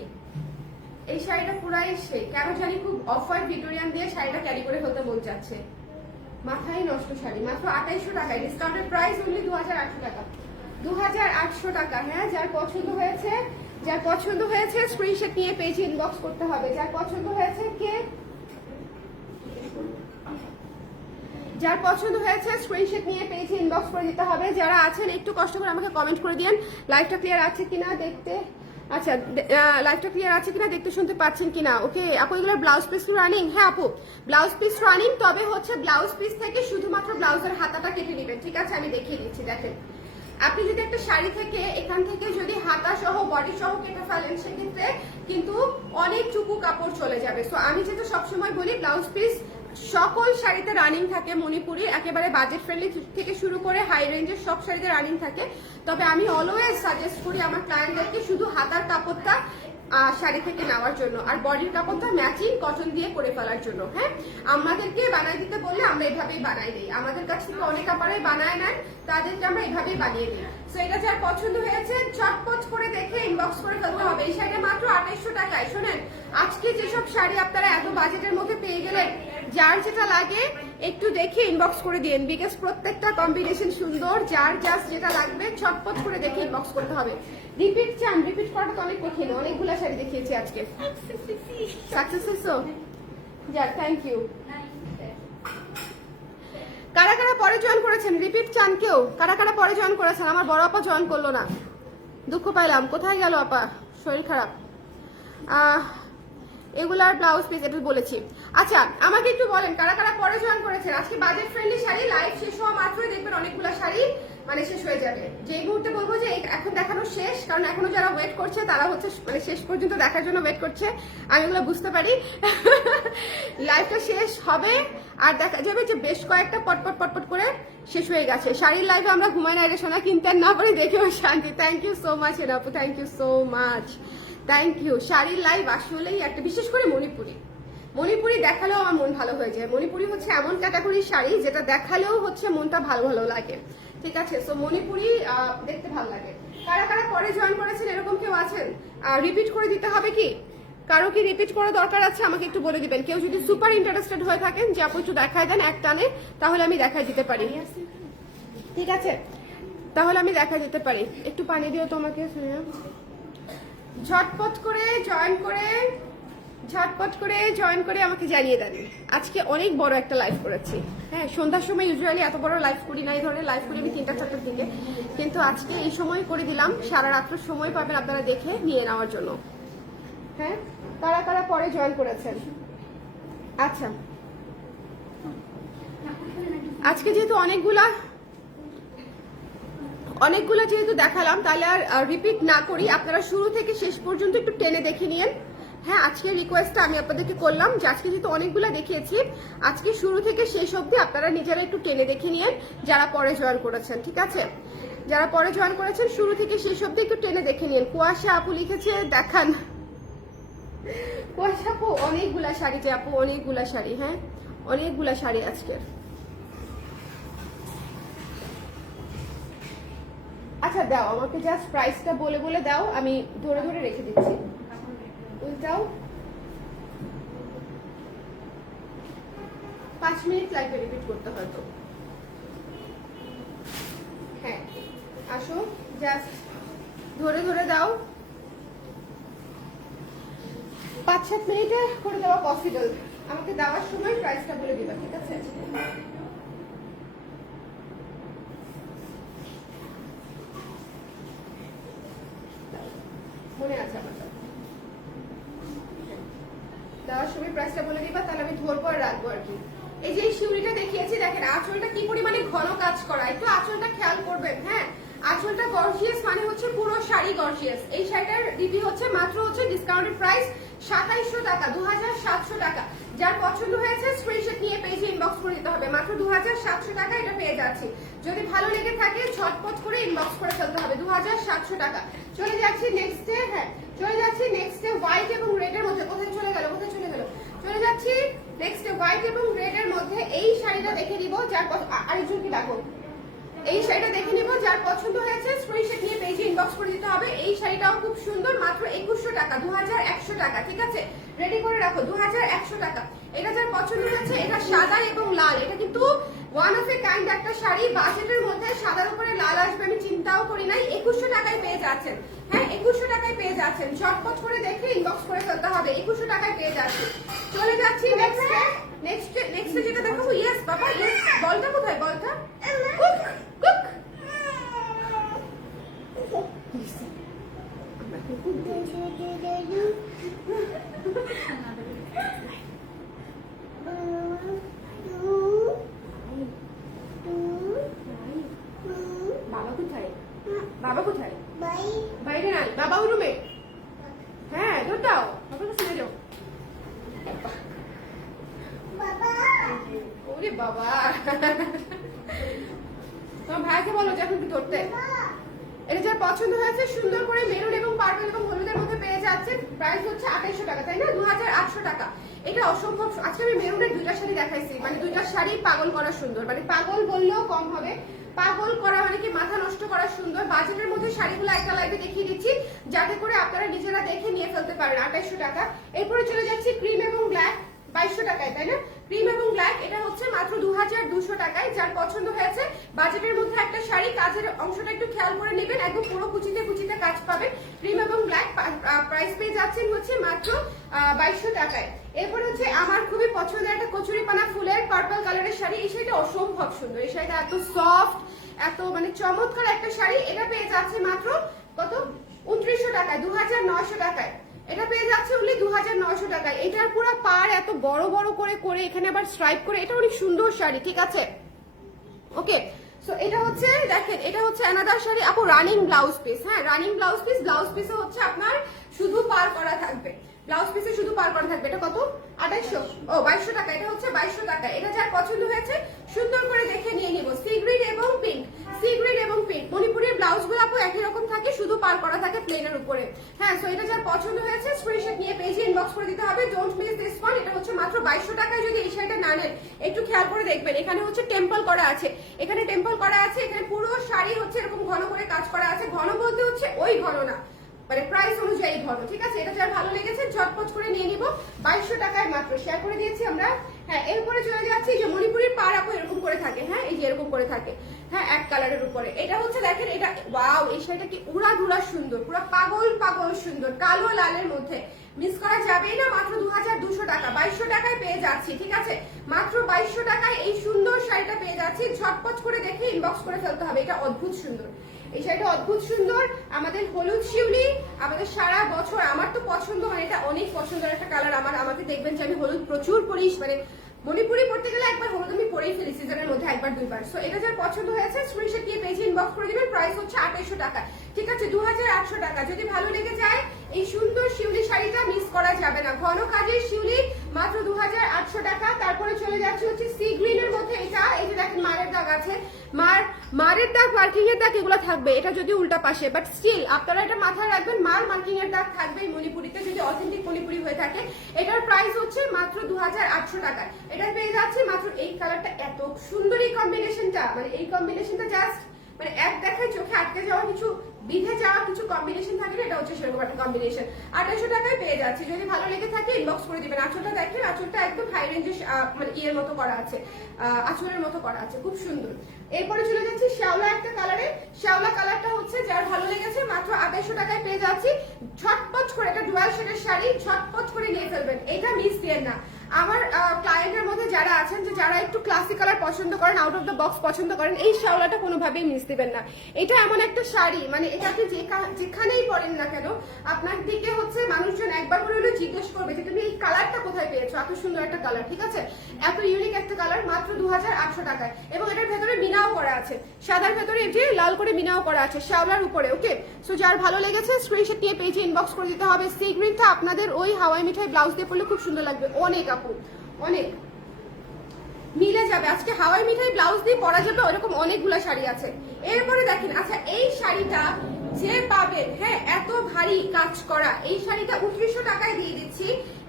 এই শাড়িটা পুরাই সেই। কেন জানি খুব অফ হোয়াইট ভিক্টোরিয়ান দিয়ে শাড়িটা ক্যারি করে ফেলতে মন যাচ্ছে। মাথায় নষ্ট শাড়ি, মাত্র 2800 টাকায়, ডিসকাউন্টের প্রাইস অনলি 2800 টাকা, 2800 টাকা। হ্যাঁ যার পছন্দ হয়েছে স্ক্রিনশট নিয়ে পেজে ইনবক্স করতে হবে। যার পছন্দ হয়েছে স্ক্রিনশট নিয়ে পেজে ইনবক্স করে দিতে হবে। যারা আছেন একটু কষ্ট করে আমাকে কমেন্ট করে দিন লাইভটা ক্লিয়ার আছে কিনা দেখতে। আচ্ছা লাইভটা ক্লিয়ার আছে কিনা, দেখতে শুনতে পাচ্ছেন কিনা? ওকে আপু, এগুলো ব্লাউজ পিস রানিং? হ্যাঁ আপু, ব্লাউজ পিস রানিং, তবে হচ্ছে ব্লাউজ পিস থেকে শুধুমাত্র ব্লাউজের হাতাটা কেটে নেবেন, ঠিক আছে? আমি দেখিয়ে দিচ্ছি। দেখেন, আপনি যদি একটা শাড়ি থেকে এখান থেকে যদি হাতা সহ বডি সহ কেটে ফেলেন, সেক্ষেত্রে কিন্তু অনেকটুকু কাপড় চলে যাবে। সো আমি যেটা সবসময় বলি, ব্লাউজ পিস সকল শাড়িতে রানিং থাকে, মণিপুরি একেবারে বাজেট ফ্রেন্ডলি থেকে শুরু করে হাই রেঞ্জের সব শাড়িতে রানিং থাকে। তবে আমি অলওয়েজ সাজেস্ট করি আমার ক্লায়েন্টদেরকে শুধু হাতার কাপড়টা শাড়ি থেকে নেওয়ার জন্য, আর বডির কাপড়টা ম্যাচিং কটন দিয়ে করে ফেলার জন্য। হ্যাঁ, আমাদেরকে বানাই দিতে বললে আমরা এভাবেই বানাই দিই, আমাদের কাছ থেকে অনেক আপারাই বানায় নেন, তাদেরকে আমরা এভাবেই বানিয়ে দিই। সো এটা যার পছন্দ হয়েছে চটপট করে দেখে ইনবক্স করে ফেলতে হবে। এই শাড়িটা মাত্র 2800 টাকায়। শোনেন, আজকে যেসব শাড়ি আপনারা এত বাজেটের মধ্যে পেয়ে গেলেন, যার যেটা লাগে একটু দেখে ইনবক্স করে দিন, বিকজ প্রত্যেকটা কম্বিনেশন সুন্দর। যার জাস্ট যেটা লাগবে চটপট করে দেখে ইনবক্স করতে হবে। রিপিট চান? রিপিট করাটা তো অনেক কঠিন, অনেকগুলো শাড়ি দেখিয়েছি আজকে। সাকসেস হয়েছো? যাক, থ্যাংক ইউ। কারা কারা পরে জয়েন করেছেন? রিপিট চান কেউ? কারা কারা পরে জয়েন করেছেন? আমার বড় আপা জয়েন করলো না, দুঃখ পাইলাম। কোথায় গেল আপা? শরীর খারাপ। এগুলার ব্লাউজ পিস এটা বলেছি। আচ্ছা, আমাকে একটু বলেন কারা কারা পরে জয়েন করেছেন? আজকে বাজেট ফ্রেন্ডলি শাড়ি, লাইভ শেষ হওয়া মাত্রই দেখবেন অনেকগুলো শাড়ি মানে শেষ হয়ে যাবে। যেই মুহূর্তে বলবো যে এখন দেখানো শেষ, কারণ এখনো যারা ওয়েট করছে তারা হচ্ছে মানে শেষ পর্যন্ত দেখার জন্য ওয়েট করছে, আমি ওগুলো বুঝতে পারি। লাইভটা শেষ হবে আর দেখা যাবে যে বেশ কয়েকটা পটপট পটপট করে শেষ হয়ে গেছে। শাড়ির লাইভে আমরা ঘুমাই না রে সোনা, কিনতেন না পারে দেখেও শান্তি। থ্যাংক ইউ সো মাচ এনাপু, thank you so much, thank you. শাড়ির লাইভ আসলেই একটা, বিশেষ করে মণিপুরি দেখালেও আমার মন ভালো হয়ে যায়। মণিপুরি হচ্ছে এমন ক্যাটাগরির শাড়ি যেটা দেখালেও হচ্ছে মনটা ভালো ভালো লাগে, ঠিক আছে? সো মণিপুরি দেখতে ভালো লাগে। কারা কারা পরে জয়েন করেছেন এরকম কেউ আছেন? রিপিট করে দিতে হবে কি? কারো কি রিপিট করা দরকার আছে? আমাকে একটু বলে দিবেন। কেউ যদি সুপার ইন্টারেস্টেড হয়ে থাকেন যে আপু একটু দেখায় দেন এক টানে, তাহলে আমি দেখায় দিতে পারি, ঠিক আছে? তাহলে আমি দেখায় দিতে পারি। একটু পানি দিও তোমাকে। ঝটপট করে জয়েন করে আমাকে জানিয়ে দেন। আজকে অনেক বড় একটা লাইভ করেছি। হ্যাঁ, সন্ধ্যার সময় ইউজুয়ালি এত বড় লাইভ করি না, এই ধরনের লাইভ করি আমি 3টা-4টার দিকে, কিন্তু আজকে এই সময় করে দিলাম। সারা রাত্র সময় পাবেন আপনারা দেখে নিয়ে নেওয়ার জন্য। হ্যাঁ, কারা কারা পরে জয়েন করেছেন? আচ্ছা, আজকে যেহেতু অনেকগুলা যেহেতু দেখালাম, তাহলে আর রিপিট না করি, আপনারা শুরু থেকে শেষ পর্যন্ত একটু টেনে দেখে নিন। হ্যাঁ, আজকে রিকোয়েস্টটা আমি আপনাদেরকে করলাম যে আজকে যেহেতু অনেকগুলা দেখিয়েছি, আজকে শুরু থেকে শেষ অবধি আপনারা নিজেরা একটু টেনে দেখে নিন যারা পরে জয়েন করেছেন, ঠিক আছে? যারা পরে জয়েন করেছেন শুরু থেকে শেষ অবধি একটু টেনে দেখে নিন। কুয়াশা আপু লিখেছে দেখান। কুয়াশা আপু অনেকগুলা শাড়ি, যে আপু অনেকগুলা শাড়ি, হ্যাঁ অনেকগুলা শাড়ি আজকের। আচ্ছা দাও আমাকে, জাস্ট প্রাইসটা বলে বলে দাও, আমি ধরে ধরে রেখে দিচ্ছি। উল্টাও, 5 মিনিট লাইভে রিপিট করতে হয়তো। হ্যাঁ আসো, জাস্ট ধরে ধরে দাও, 5-7 মিনিটে করে দেওয়া পসিবল। আমাকে দেওয়ার সময় প্রাইসটা বলে দিবা, ঠিক আছে? মনে আছে আমার দেওয়ার সময় প্রাইসটা বলে দিবা, তাহলে আমি ধরবো আর রাখবো আর কি। এই যে শিউরিটা দেখিয়েছি, দেখেন আঁচলটা কি পরিমাণে ঘন কাজ করা, একটু আঁচলটা খেয়াল করবেন। হ্যাঁ, আঁচলটা গর্জিয়াস মানে হচ্ছে পুরো শাড়ি গর্জিয়াস। এই শাড়িটার রিভিউ হচ্ছে মাত্র হচ্ছে ডিসকাউন্টেড প্রাইস 2700 টাকা, 2700 টাকা। যার পছন্দ হয়েছে স্ক্রিনশট নিয়ে পেজে ইনবক্স করে দিতে হবে। মাত্র 2700 টাকা এটা পেয়ে যাচ্ছি। যদি ভালো লেগে থাকে ঝটপট করে ইনবক্স করে ফেলতে হবে। 2700 টাকা। চলে যাচ্ছি নেক্সটে। হ্যাঁ, চলে যাচ্ছি নেক্সটে হোয়াইট এবং রেড এর মধ্যে। কোথায় চলে গেল? চলে যাচ্ছি নেক্সটে হোয়াইট এবং রেড এর মধ্যে। এই শাড়িটা দেখে নিব, যার আরেকজন কি দেখো, এই শাড়িটা দেখে নিব, যার পছন্দ হয়েছে স্ক্রিনশট নিয়ে পেজে ইনবক্স করে দিতে হবে। এই শাড়িটাও খুব সুন্দর, মাত্র 2100 টাকা, 2100 টাকা, ঠিক আছে? রেডি করে রাখো, 2100 টাকা। এটা যার পছন্দ হয়েছে, এটা সাদা এবং লাল, এটা কিন্তু ওয়ান অফ এ কাইন্ড একটা শাড়ি। বাজেটের মধ্যে সাদার উপরে লাল আসবে আমি চিন্তাও করি নাই। 2100 টাকায় পেয়ে যাচ্ছেন। হ্যাঁ, 2100 টাকায় পেয়ে যাচ্ছেন। ঝটপট করে দেখে ইনবক্স করে ফেলতে হবে। 2100 টাকায় পেয়ে যাচ্ছেন। চলে যাচ্ছি নেক্সটে যেটা দেখাবো। ইয়েস বাবা, ইয়েস। বলটা কোথায়? বলটা কুক কুক। আমরা কুক দিই। ওরে বাবা তোমার ভাইকে বলো যে এখন কি ধরতে। এটা যার পছন্দ হয়েছে সুন্দর করে মেরুন এবং পার্পল এবং হলুদের মধ্যে পেয়ে যাচ্ছে। প্রাইস হচ্ছে 2800 টাকা, তাই না? 2800 টাকা। এটা অসম্ভব। আজকে আমি মেরুনের দুইটা শাড়ি দেখাইছি, মানে দুইটা শাড়ি পাগল করা সুন্দর, মানে পাগল বললেও কম হবে। পাগল করা মানে কি মাথা নষ্ট করা সুন্দর। বাজেটের মধ্যে শাড়িগুলো একটা লাইভে দেখিয়ে দিচ্ছি যাতে করে আপনারা নিজেরা দেখে নিয়ে ফেলতে পারেন। 2800 টাকা। এরপরে চলে যাচ্ছি ক্রিম এবং ব্ল্যাক, 2200 টাকায়, তাই না? ক্রিম এবং ব্ল্যাক এটা হচ্ছে মাত্র 2200 টাকায়। যার পছন্দ হয়েছে বাজেটের মধ্যে একটা শাড়ি, কাজের অংশটা একটু খেয়াল করে নেবেন, একদম পুরো কুচিতে কুচিতে কাজ পাবেন। ক্রিম এবং ব্ল্যাক প্রাইস পেয়ে যাচ্ছেন হচ্ছে মাত্র 2200 টাকায়। এরপর হচ্ছে আমার খুবই পছন্দের একটা কচুরিপানা ফুলের পার্পল কালারের শাড়ি। এই শাড়িটা অসম্ভব সুন্দর, এই শাড়িটা এত সফট, এত মানে চমৎকার একটা শাড়ি। এটা পেয়ে যাচ্ছে মাত্র কত? 2900 টাকায়, 2900 টাকায়। এটা পেয়ে যাচ্ছে অনলি 2900 টাকায়। এটার পুরো পাড় এত বড় বড় করে করে এখানে আবার স্ট্রাইপ করে, এটা অনেক সুন্দর শাড়ি, ঠিক আছে? ওকে, সো এটা হচ্ছে দেখেন, এটা হচ্ছে অ্যানাদার শাড়ি আপু, রানিং ব্লাউজ পিস। হ্যাঁ, রানিং ব্লাউজ পিস। ব্লাউজ পিসে হচ্ছে আপনার শুধু পার করা থাকবে, ব্লাউজ পিসে শুধু পার করা থাকবে। এটা কত? 2200 টাকা। এটা হচ্ছে 2200 টাকা। এটা যার পছন্দ হয়েছে সুন্দর করে দেখে নিয়ে নিব। সি গ্রিন এবং পিঙ্ক, সি গ্রিন এবং পিঙ্ক। মণিপুরের ব্লাউজ গুলো আপু একই রকম থাকে, শুধু পার করা থাকে প্লেনের উপরে। হ্যাঁ, সো এটা যার পছন্দ হয়েছে স্ক্রিনশট নিয়ে পেজে ইনবক্স করে দিতে হবে। Don't miss this one. এটা হচ্ছে মাত্র 2200 টাকায়। যদি এই শাড়িটা না নেন, একটু খেয়াল করে দেখবেন, এখানে হচ্ছে টেম্পল করা আছে, এখানে টেম্পল করা আছে, এখানে পুরো শাড়ি হচ্ছে এরকম ঘন করে কাজ করা আছে। ঘন বলতে হচ্ছে ওই ঘন না, মানে প্রাইস অনুযায়ী ঘন, ঠিক আছে? এটা যার ভালো লেগেছে ঝটপট করে নিয়ে নিব। 2200 টাকায় মাত্র শেয়ার করে দিয়েছি আমরা। হ্যাঁ, এরপরে চলে যাচ্ছি যে মণিপুরের পার আপু এরকম করে থাকে। হ্যাঁ, এই যে এরকম করে থাকে। হ্যাঁ, এক কালারের উপরে। এটা হচ্ছে দেখেন, এটা ওয়াও, এই শাড়িটা কি উড়া ধুরা সুন্দর, পুরো পাগল পাগল সুন্দর, কালো লালের মধ্যে মিস করা যাবেই না। মাত্র 2200 টাকা, 2200 টাকায় পেয়ে যাচ্ছি, ঠিক আছে? মাত্র 2200 টাকায় এই সুন্দর শাড়িটা পেয়ে যাচ্ছি। ঝটপট করে দেখে ইনবক্স করে ফেলতে হবে। এটা অদ্ভুত সুন্দর, এই শাড়িটা অদ্ভুত সুন্দর। আমাদের হলুদ শিউলি, আমাদের সারা বছর আমার তো পছন্দ, মানে এটা অনেক পছন্দের একটা কালার আমার। আমাকে দেখবেন যে আমি হলুদ প্রচুর পরিস, মানে মণিপুরি পড়তে গেলে একবার হলুদ আমি পরেই ফেলি সিজনের মধ্যে একবার দুইবার। সো এটা যার পছন্দ হয়েছে স্ক্রিনশট দিয়ে পেজে ইনবক্স করে দিবেন। প্রাইস হচ্ছে 2800 টাকা, ঠিক আছে? 2800 টাকা। যদি ভালো লেগে যায় এই সুন্দর শিউলি শাড়িটা মিস করা যাবে না। ঘন কাজের শিউলি মাত্র 2800 টাকা। তারপরে চলে যাচ্ছে হচ্ছে সি গ্রিনের মধ্যে এটা, এই যে দেখেন মারের দাগ আছে, মারের দাগ, মার্কিং এর দাগ এগুলো থাকবে। এটা যদি উল্টা পাশে, বাট স্টিল আপনারা এটা মাথায় রাখবেন, মার্কিং এর দাগ থাকবে এই মণিপুরিতে যদি অথেন্টিক মণিপুরি হয়ে থাকে। এটার প্রাইস হচ্ছে মাত্র 2800 টাকা। এটা পেয়ে যাচ্ছে মাত্র। এই কালারটা এত সুন্দর, এই কম্বিনেশনটা, মানে এই কম্বিনেশনটা জাস্ট মানে এক দেখায় চোখে আটকে যাওয়া, কিছু বিধে যাওয়া কিছু কম্বিনেশন থাকে না, এটা হচ্ছে সেরকম একটা কম্বিনেশন। 2800 টাকায় পেয়ে যাচ্ছে। যদি ভালো লেগে থাকে ইনবক্স করে দিবেন। আঁচলটা দেখেন, আঁচলটা একদম হাই রেঞ্জের, মানে ইয়ের মতো করা আছে, আঁচলের মতো করা আছে, খুব সুন্দর। এরপরে চলে যাচ্ছি শ্যাওলা একটা কালারে। শ্যাওলা কালারটা হচ্ছে যার ভালো লেগেছে মাত্র 2800 টাকায় পেয়ে যাচ্ছি। ঝটপট করে, এটা ডুয়াল শেডের শাড়ি, ঝটপট করে নিয়ে ফেলবেন, এটা মিস দিয়ে না। আমার ক্লায়েন্টের মধ্যে যারা আছেন, যে যারা একটু ক্লাসিক কালার পছন্দ করেন, আউট অফ দ্য বক্স পছন্দ করেন, এই শ্যাওলাটা কোনোভাবেই মিস দিবেন না। এটা এমন একটা শাড়ি, মানে এটাকে যেখানেই পরেন না কেন আপনার দিকে হচ্ছে মানুষজন একবার করে হলেও জিজ্ঞেস করবে যে তুমি এই কালারটা কোথায় পেয়েছো, এত সুন্দর একটা কালার, ঠিক আছে? এত ইউনিক একটা কালার, মাত্র 2800 টাকায়। এবং এটার ভেতরে মিনাও করা আছে, সাদার ভেতরে এই যে লাল করে মিনাও করা আছে শ্যাওলার উপরে। ওকে, সো যার ভালো লেগেছে স্ক্রিনশট নিয়ে পেজে ইনবক্স করে দিতে হবে। সি গ্রিনটা আপনাদের ওই হাওয়াই মিঠাই ব্লাউজ দিয়ে পরলে খুব সুন্দর লাগবে, অনেক আপু, অনেক মিলে যাবে। আজকে হাওয়াই মিঠাই ব্লাউজ দিয়ে পরা যাবে ওরকম অনেকগুলো শাড়ি আছে। এরপরে দেখেন, আচ্ছা এই শাড়িটা যে পাবেন, হ্যাঁ এত ভারী কাজ করা, এই শাড়িটা 2900 টাকায় দিয়ে দিচ্ছি।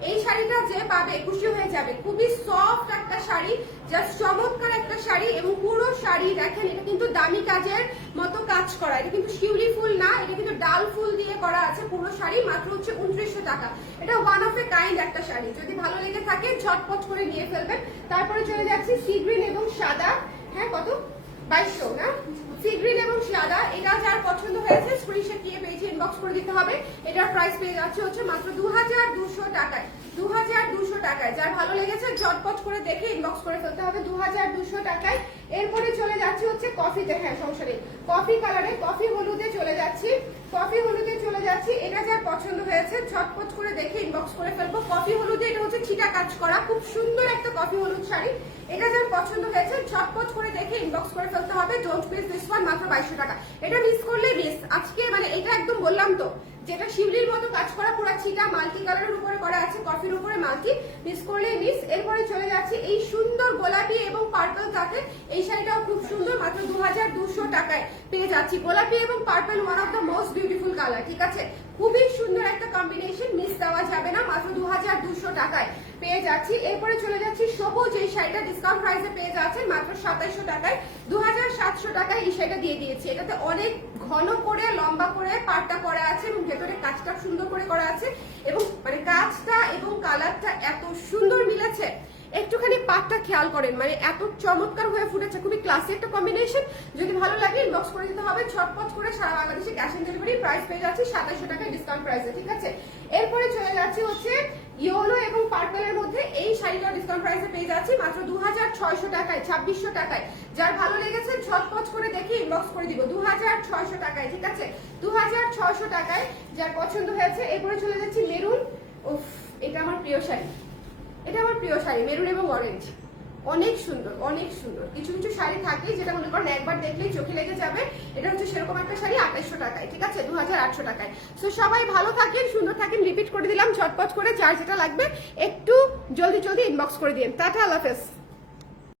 এই শাড়িটা যে পাবে খুশি হয়ে যাবে। খুবই সফট একটা শাড়ি, জাস্ট চমৎকার একটা শাড়ি। এবং পুরো শাড়ি দেখেন, এটা কিন্তু দামি কাজের মতো কাজ করা, এটা কিন্তু শিউলি ফুল না, এটা কিন্তু ডাল ফুল দিয়ে করা আছে। পুরো শাড়ি মাত্র হচ্ছে 2900 টাকা। এটা ওয়ান অফ এ কাইন্ড একটা শাড়ি। যদি ভালো লেগে থাকে ঝটপট করে নিয়ে ফেলবেন। তারপরে চলে যাচ্ছি সি গ্রিন এবং সাদা। হ্যাঁ, কত? 2200 না? সি গ্রিন এবং সাদা, এটা যার পছন্দ হয়েছে স্ক্রিনশট দিয়ে পেজে ইনবক্স করে দিতে হবে। এটার প্রাইস পেয়ে যাচ্ছে হচ্ছে মাত্র 2200 টাকায়, 2200 টাকায়। যার ভালো লেগেছে ঝটপট করে দেখে ইনবক্স করে ফেলতে হবে 2200 টাকায়। এরপরে চলে যাচ্ছি হচ্ছে কফিতে, হ্যাঁ সংসারে কফি কালারে, কফি হলুদে চলে যাচ্ছি, কফি হলুদে চলে যাচ্ছি। এটা যার পছন্দ হয়েছে ঝটপট করে দেখে ইনবক্স করে ফেলবো। কফি হলুদে এটা হচ্ছে ছিটা কাজ করা, খুব সুন্দর একটা কফি হলুদ শাড়ি। এটা যার পছন্দ হয়েছে ঝটপট করে দেখে ইনবক্স করে ফেলতে হবে। ডোন্ট মিস দিস ওয়ান, মাত্র 2200 টাকা। এটা মিস করলে মিস আজকে, মানে এটা একদম বললাম তো, যেটা শিউলির মতো কাজ করা, পুরো ছিটা মাল্টি কালারের উপরে করা আছে, কফির উপরে মাল্টি, মিস করলে মিস। এরপরে চলে যাচ্ছে এই সুন্দর গোলাপি এবং পার্পল থাকে, এই শাড়িটাও খুব সুন্দর, মাত্র 2200 টাকায় পেয়ে যাচ্ছি। গোলাপি এবং purple one of the most beautiful colour, ঠিক আছে, খুবই সুন্দর একটা কম্বিনেশন, মিস দেওয়া যাবে না, মাত্র 2200 টাকায় পেয়ে যাচ্ছি। এরপরে চলে যাচ্ছি সবুজ, এই শাড়িটা ডিসকাউন্ট প্রাইসে পেয়ে যাচ্ছেন মাত্র 2700 টাকায়। 2700 টাকায় এই শাড়িটা দিয়ে দিয়েছি। এটাতে অনেক ঘন করে লম্বা করে পাড়টা করা আছে এবং ভেতরে কাজটা সুন্দর করে করা আছে এবং মানে কাজটা এবং কালারটা এত সুন্দর মিলেছে। একটুখানি পাটটা খেয়াল করেন, মানে এত চমৎকার হয়ে ফুটেছে, খুবই ক্লাসি একটা কম্বিনেশন। যদি ভালো লাগে ইনবক্স করে দিতে হবে ছটপট করে। সারা বাংলাদেশে ক্যাশ অন ডেলিভারি, প্রাইস পেয়ে যাচ্ছি 2700 টাকায় ডিসকাউন্ট প্রাইসে, ঠিক আছে। এরপরে চলে যাচ্ছি হচ্ছে ইয়েলো এবং পার্পলের মধ্যে, এই শাড়িটা ডিসকাউন্ট প্রাইসে পেয়ে যাচ্ছি মাত্র 2600 টাকায়, 2600 টাকায়। যার ভালো লেগেছে ছটপট করে দেখে ইনবক্স করে দিব 2600 টাকায়, ঠিক আছে, 2600 টাকায় যার পছন্দ হয়েছে। এরপরে চলে যাচ্ছি মেরুন, উফ এটা আমার প্রিয় শাড়ি, এটা আমার প্রিয় শাড়ি, মেরুন এবং অরেঞ্জ, অনেক সুন্দর অনেক সুন্দর। কিছু কিছু শাড়ি থাকে যেটা মনে করেন একবার দেখলেই চোখে লেগে যাবে, এটা হচ্ছে সেরকম একটা শাড়ি 2800 টাকায়, ঠিক আছে, 2800 টাকায়। সো সবাই ভালো থাকেন, সুন্দর থাকেন, রিপিট করে দিলাম ঝটপট করে, যার যেটা লাগবে একটু জলদি জলদি ইনবক্স করে দিন। টাটা, আল্লাহ হাফেজ।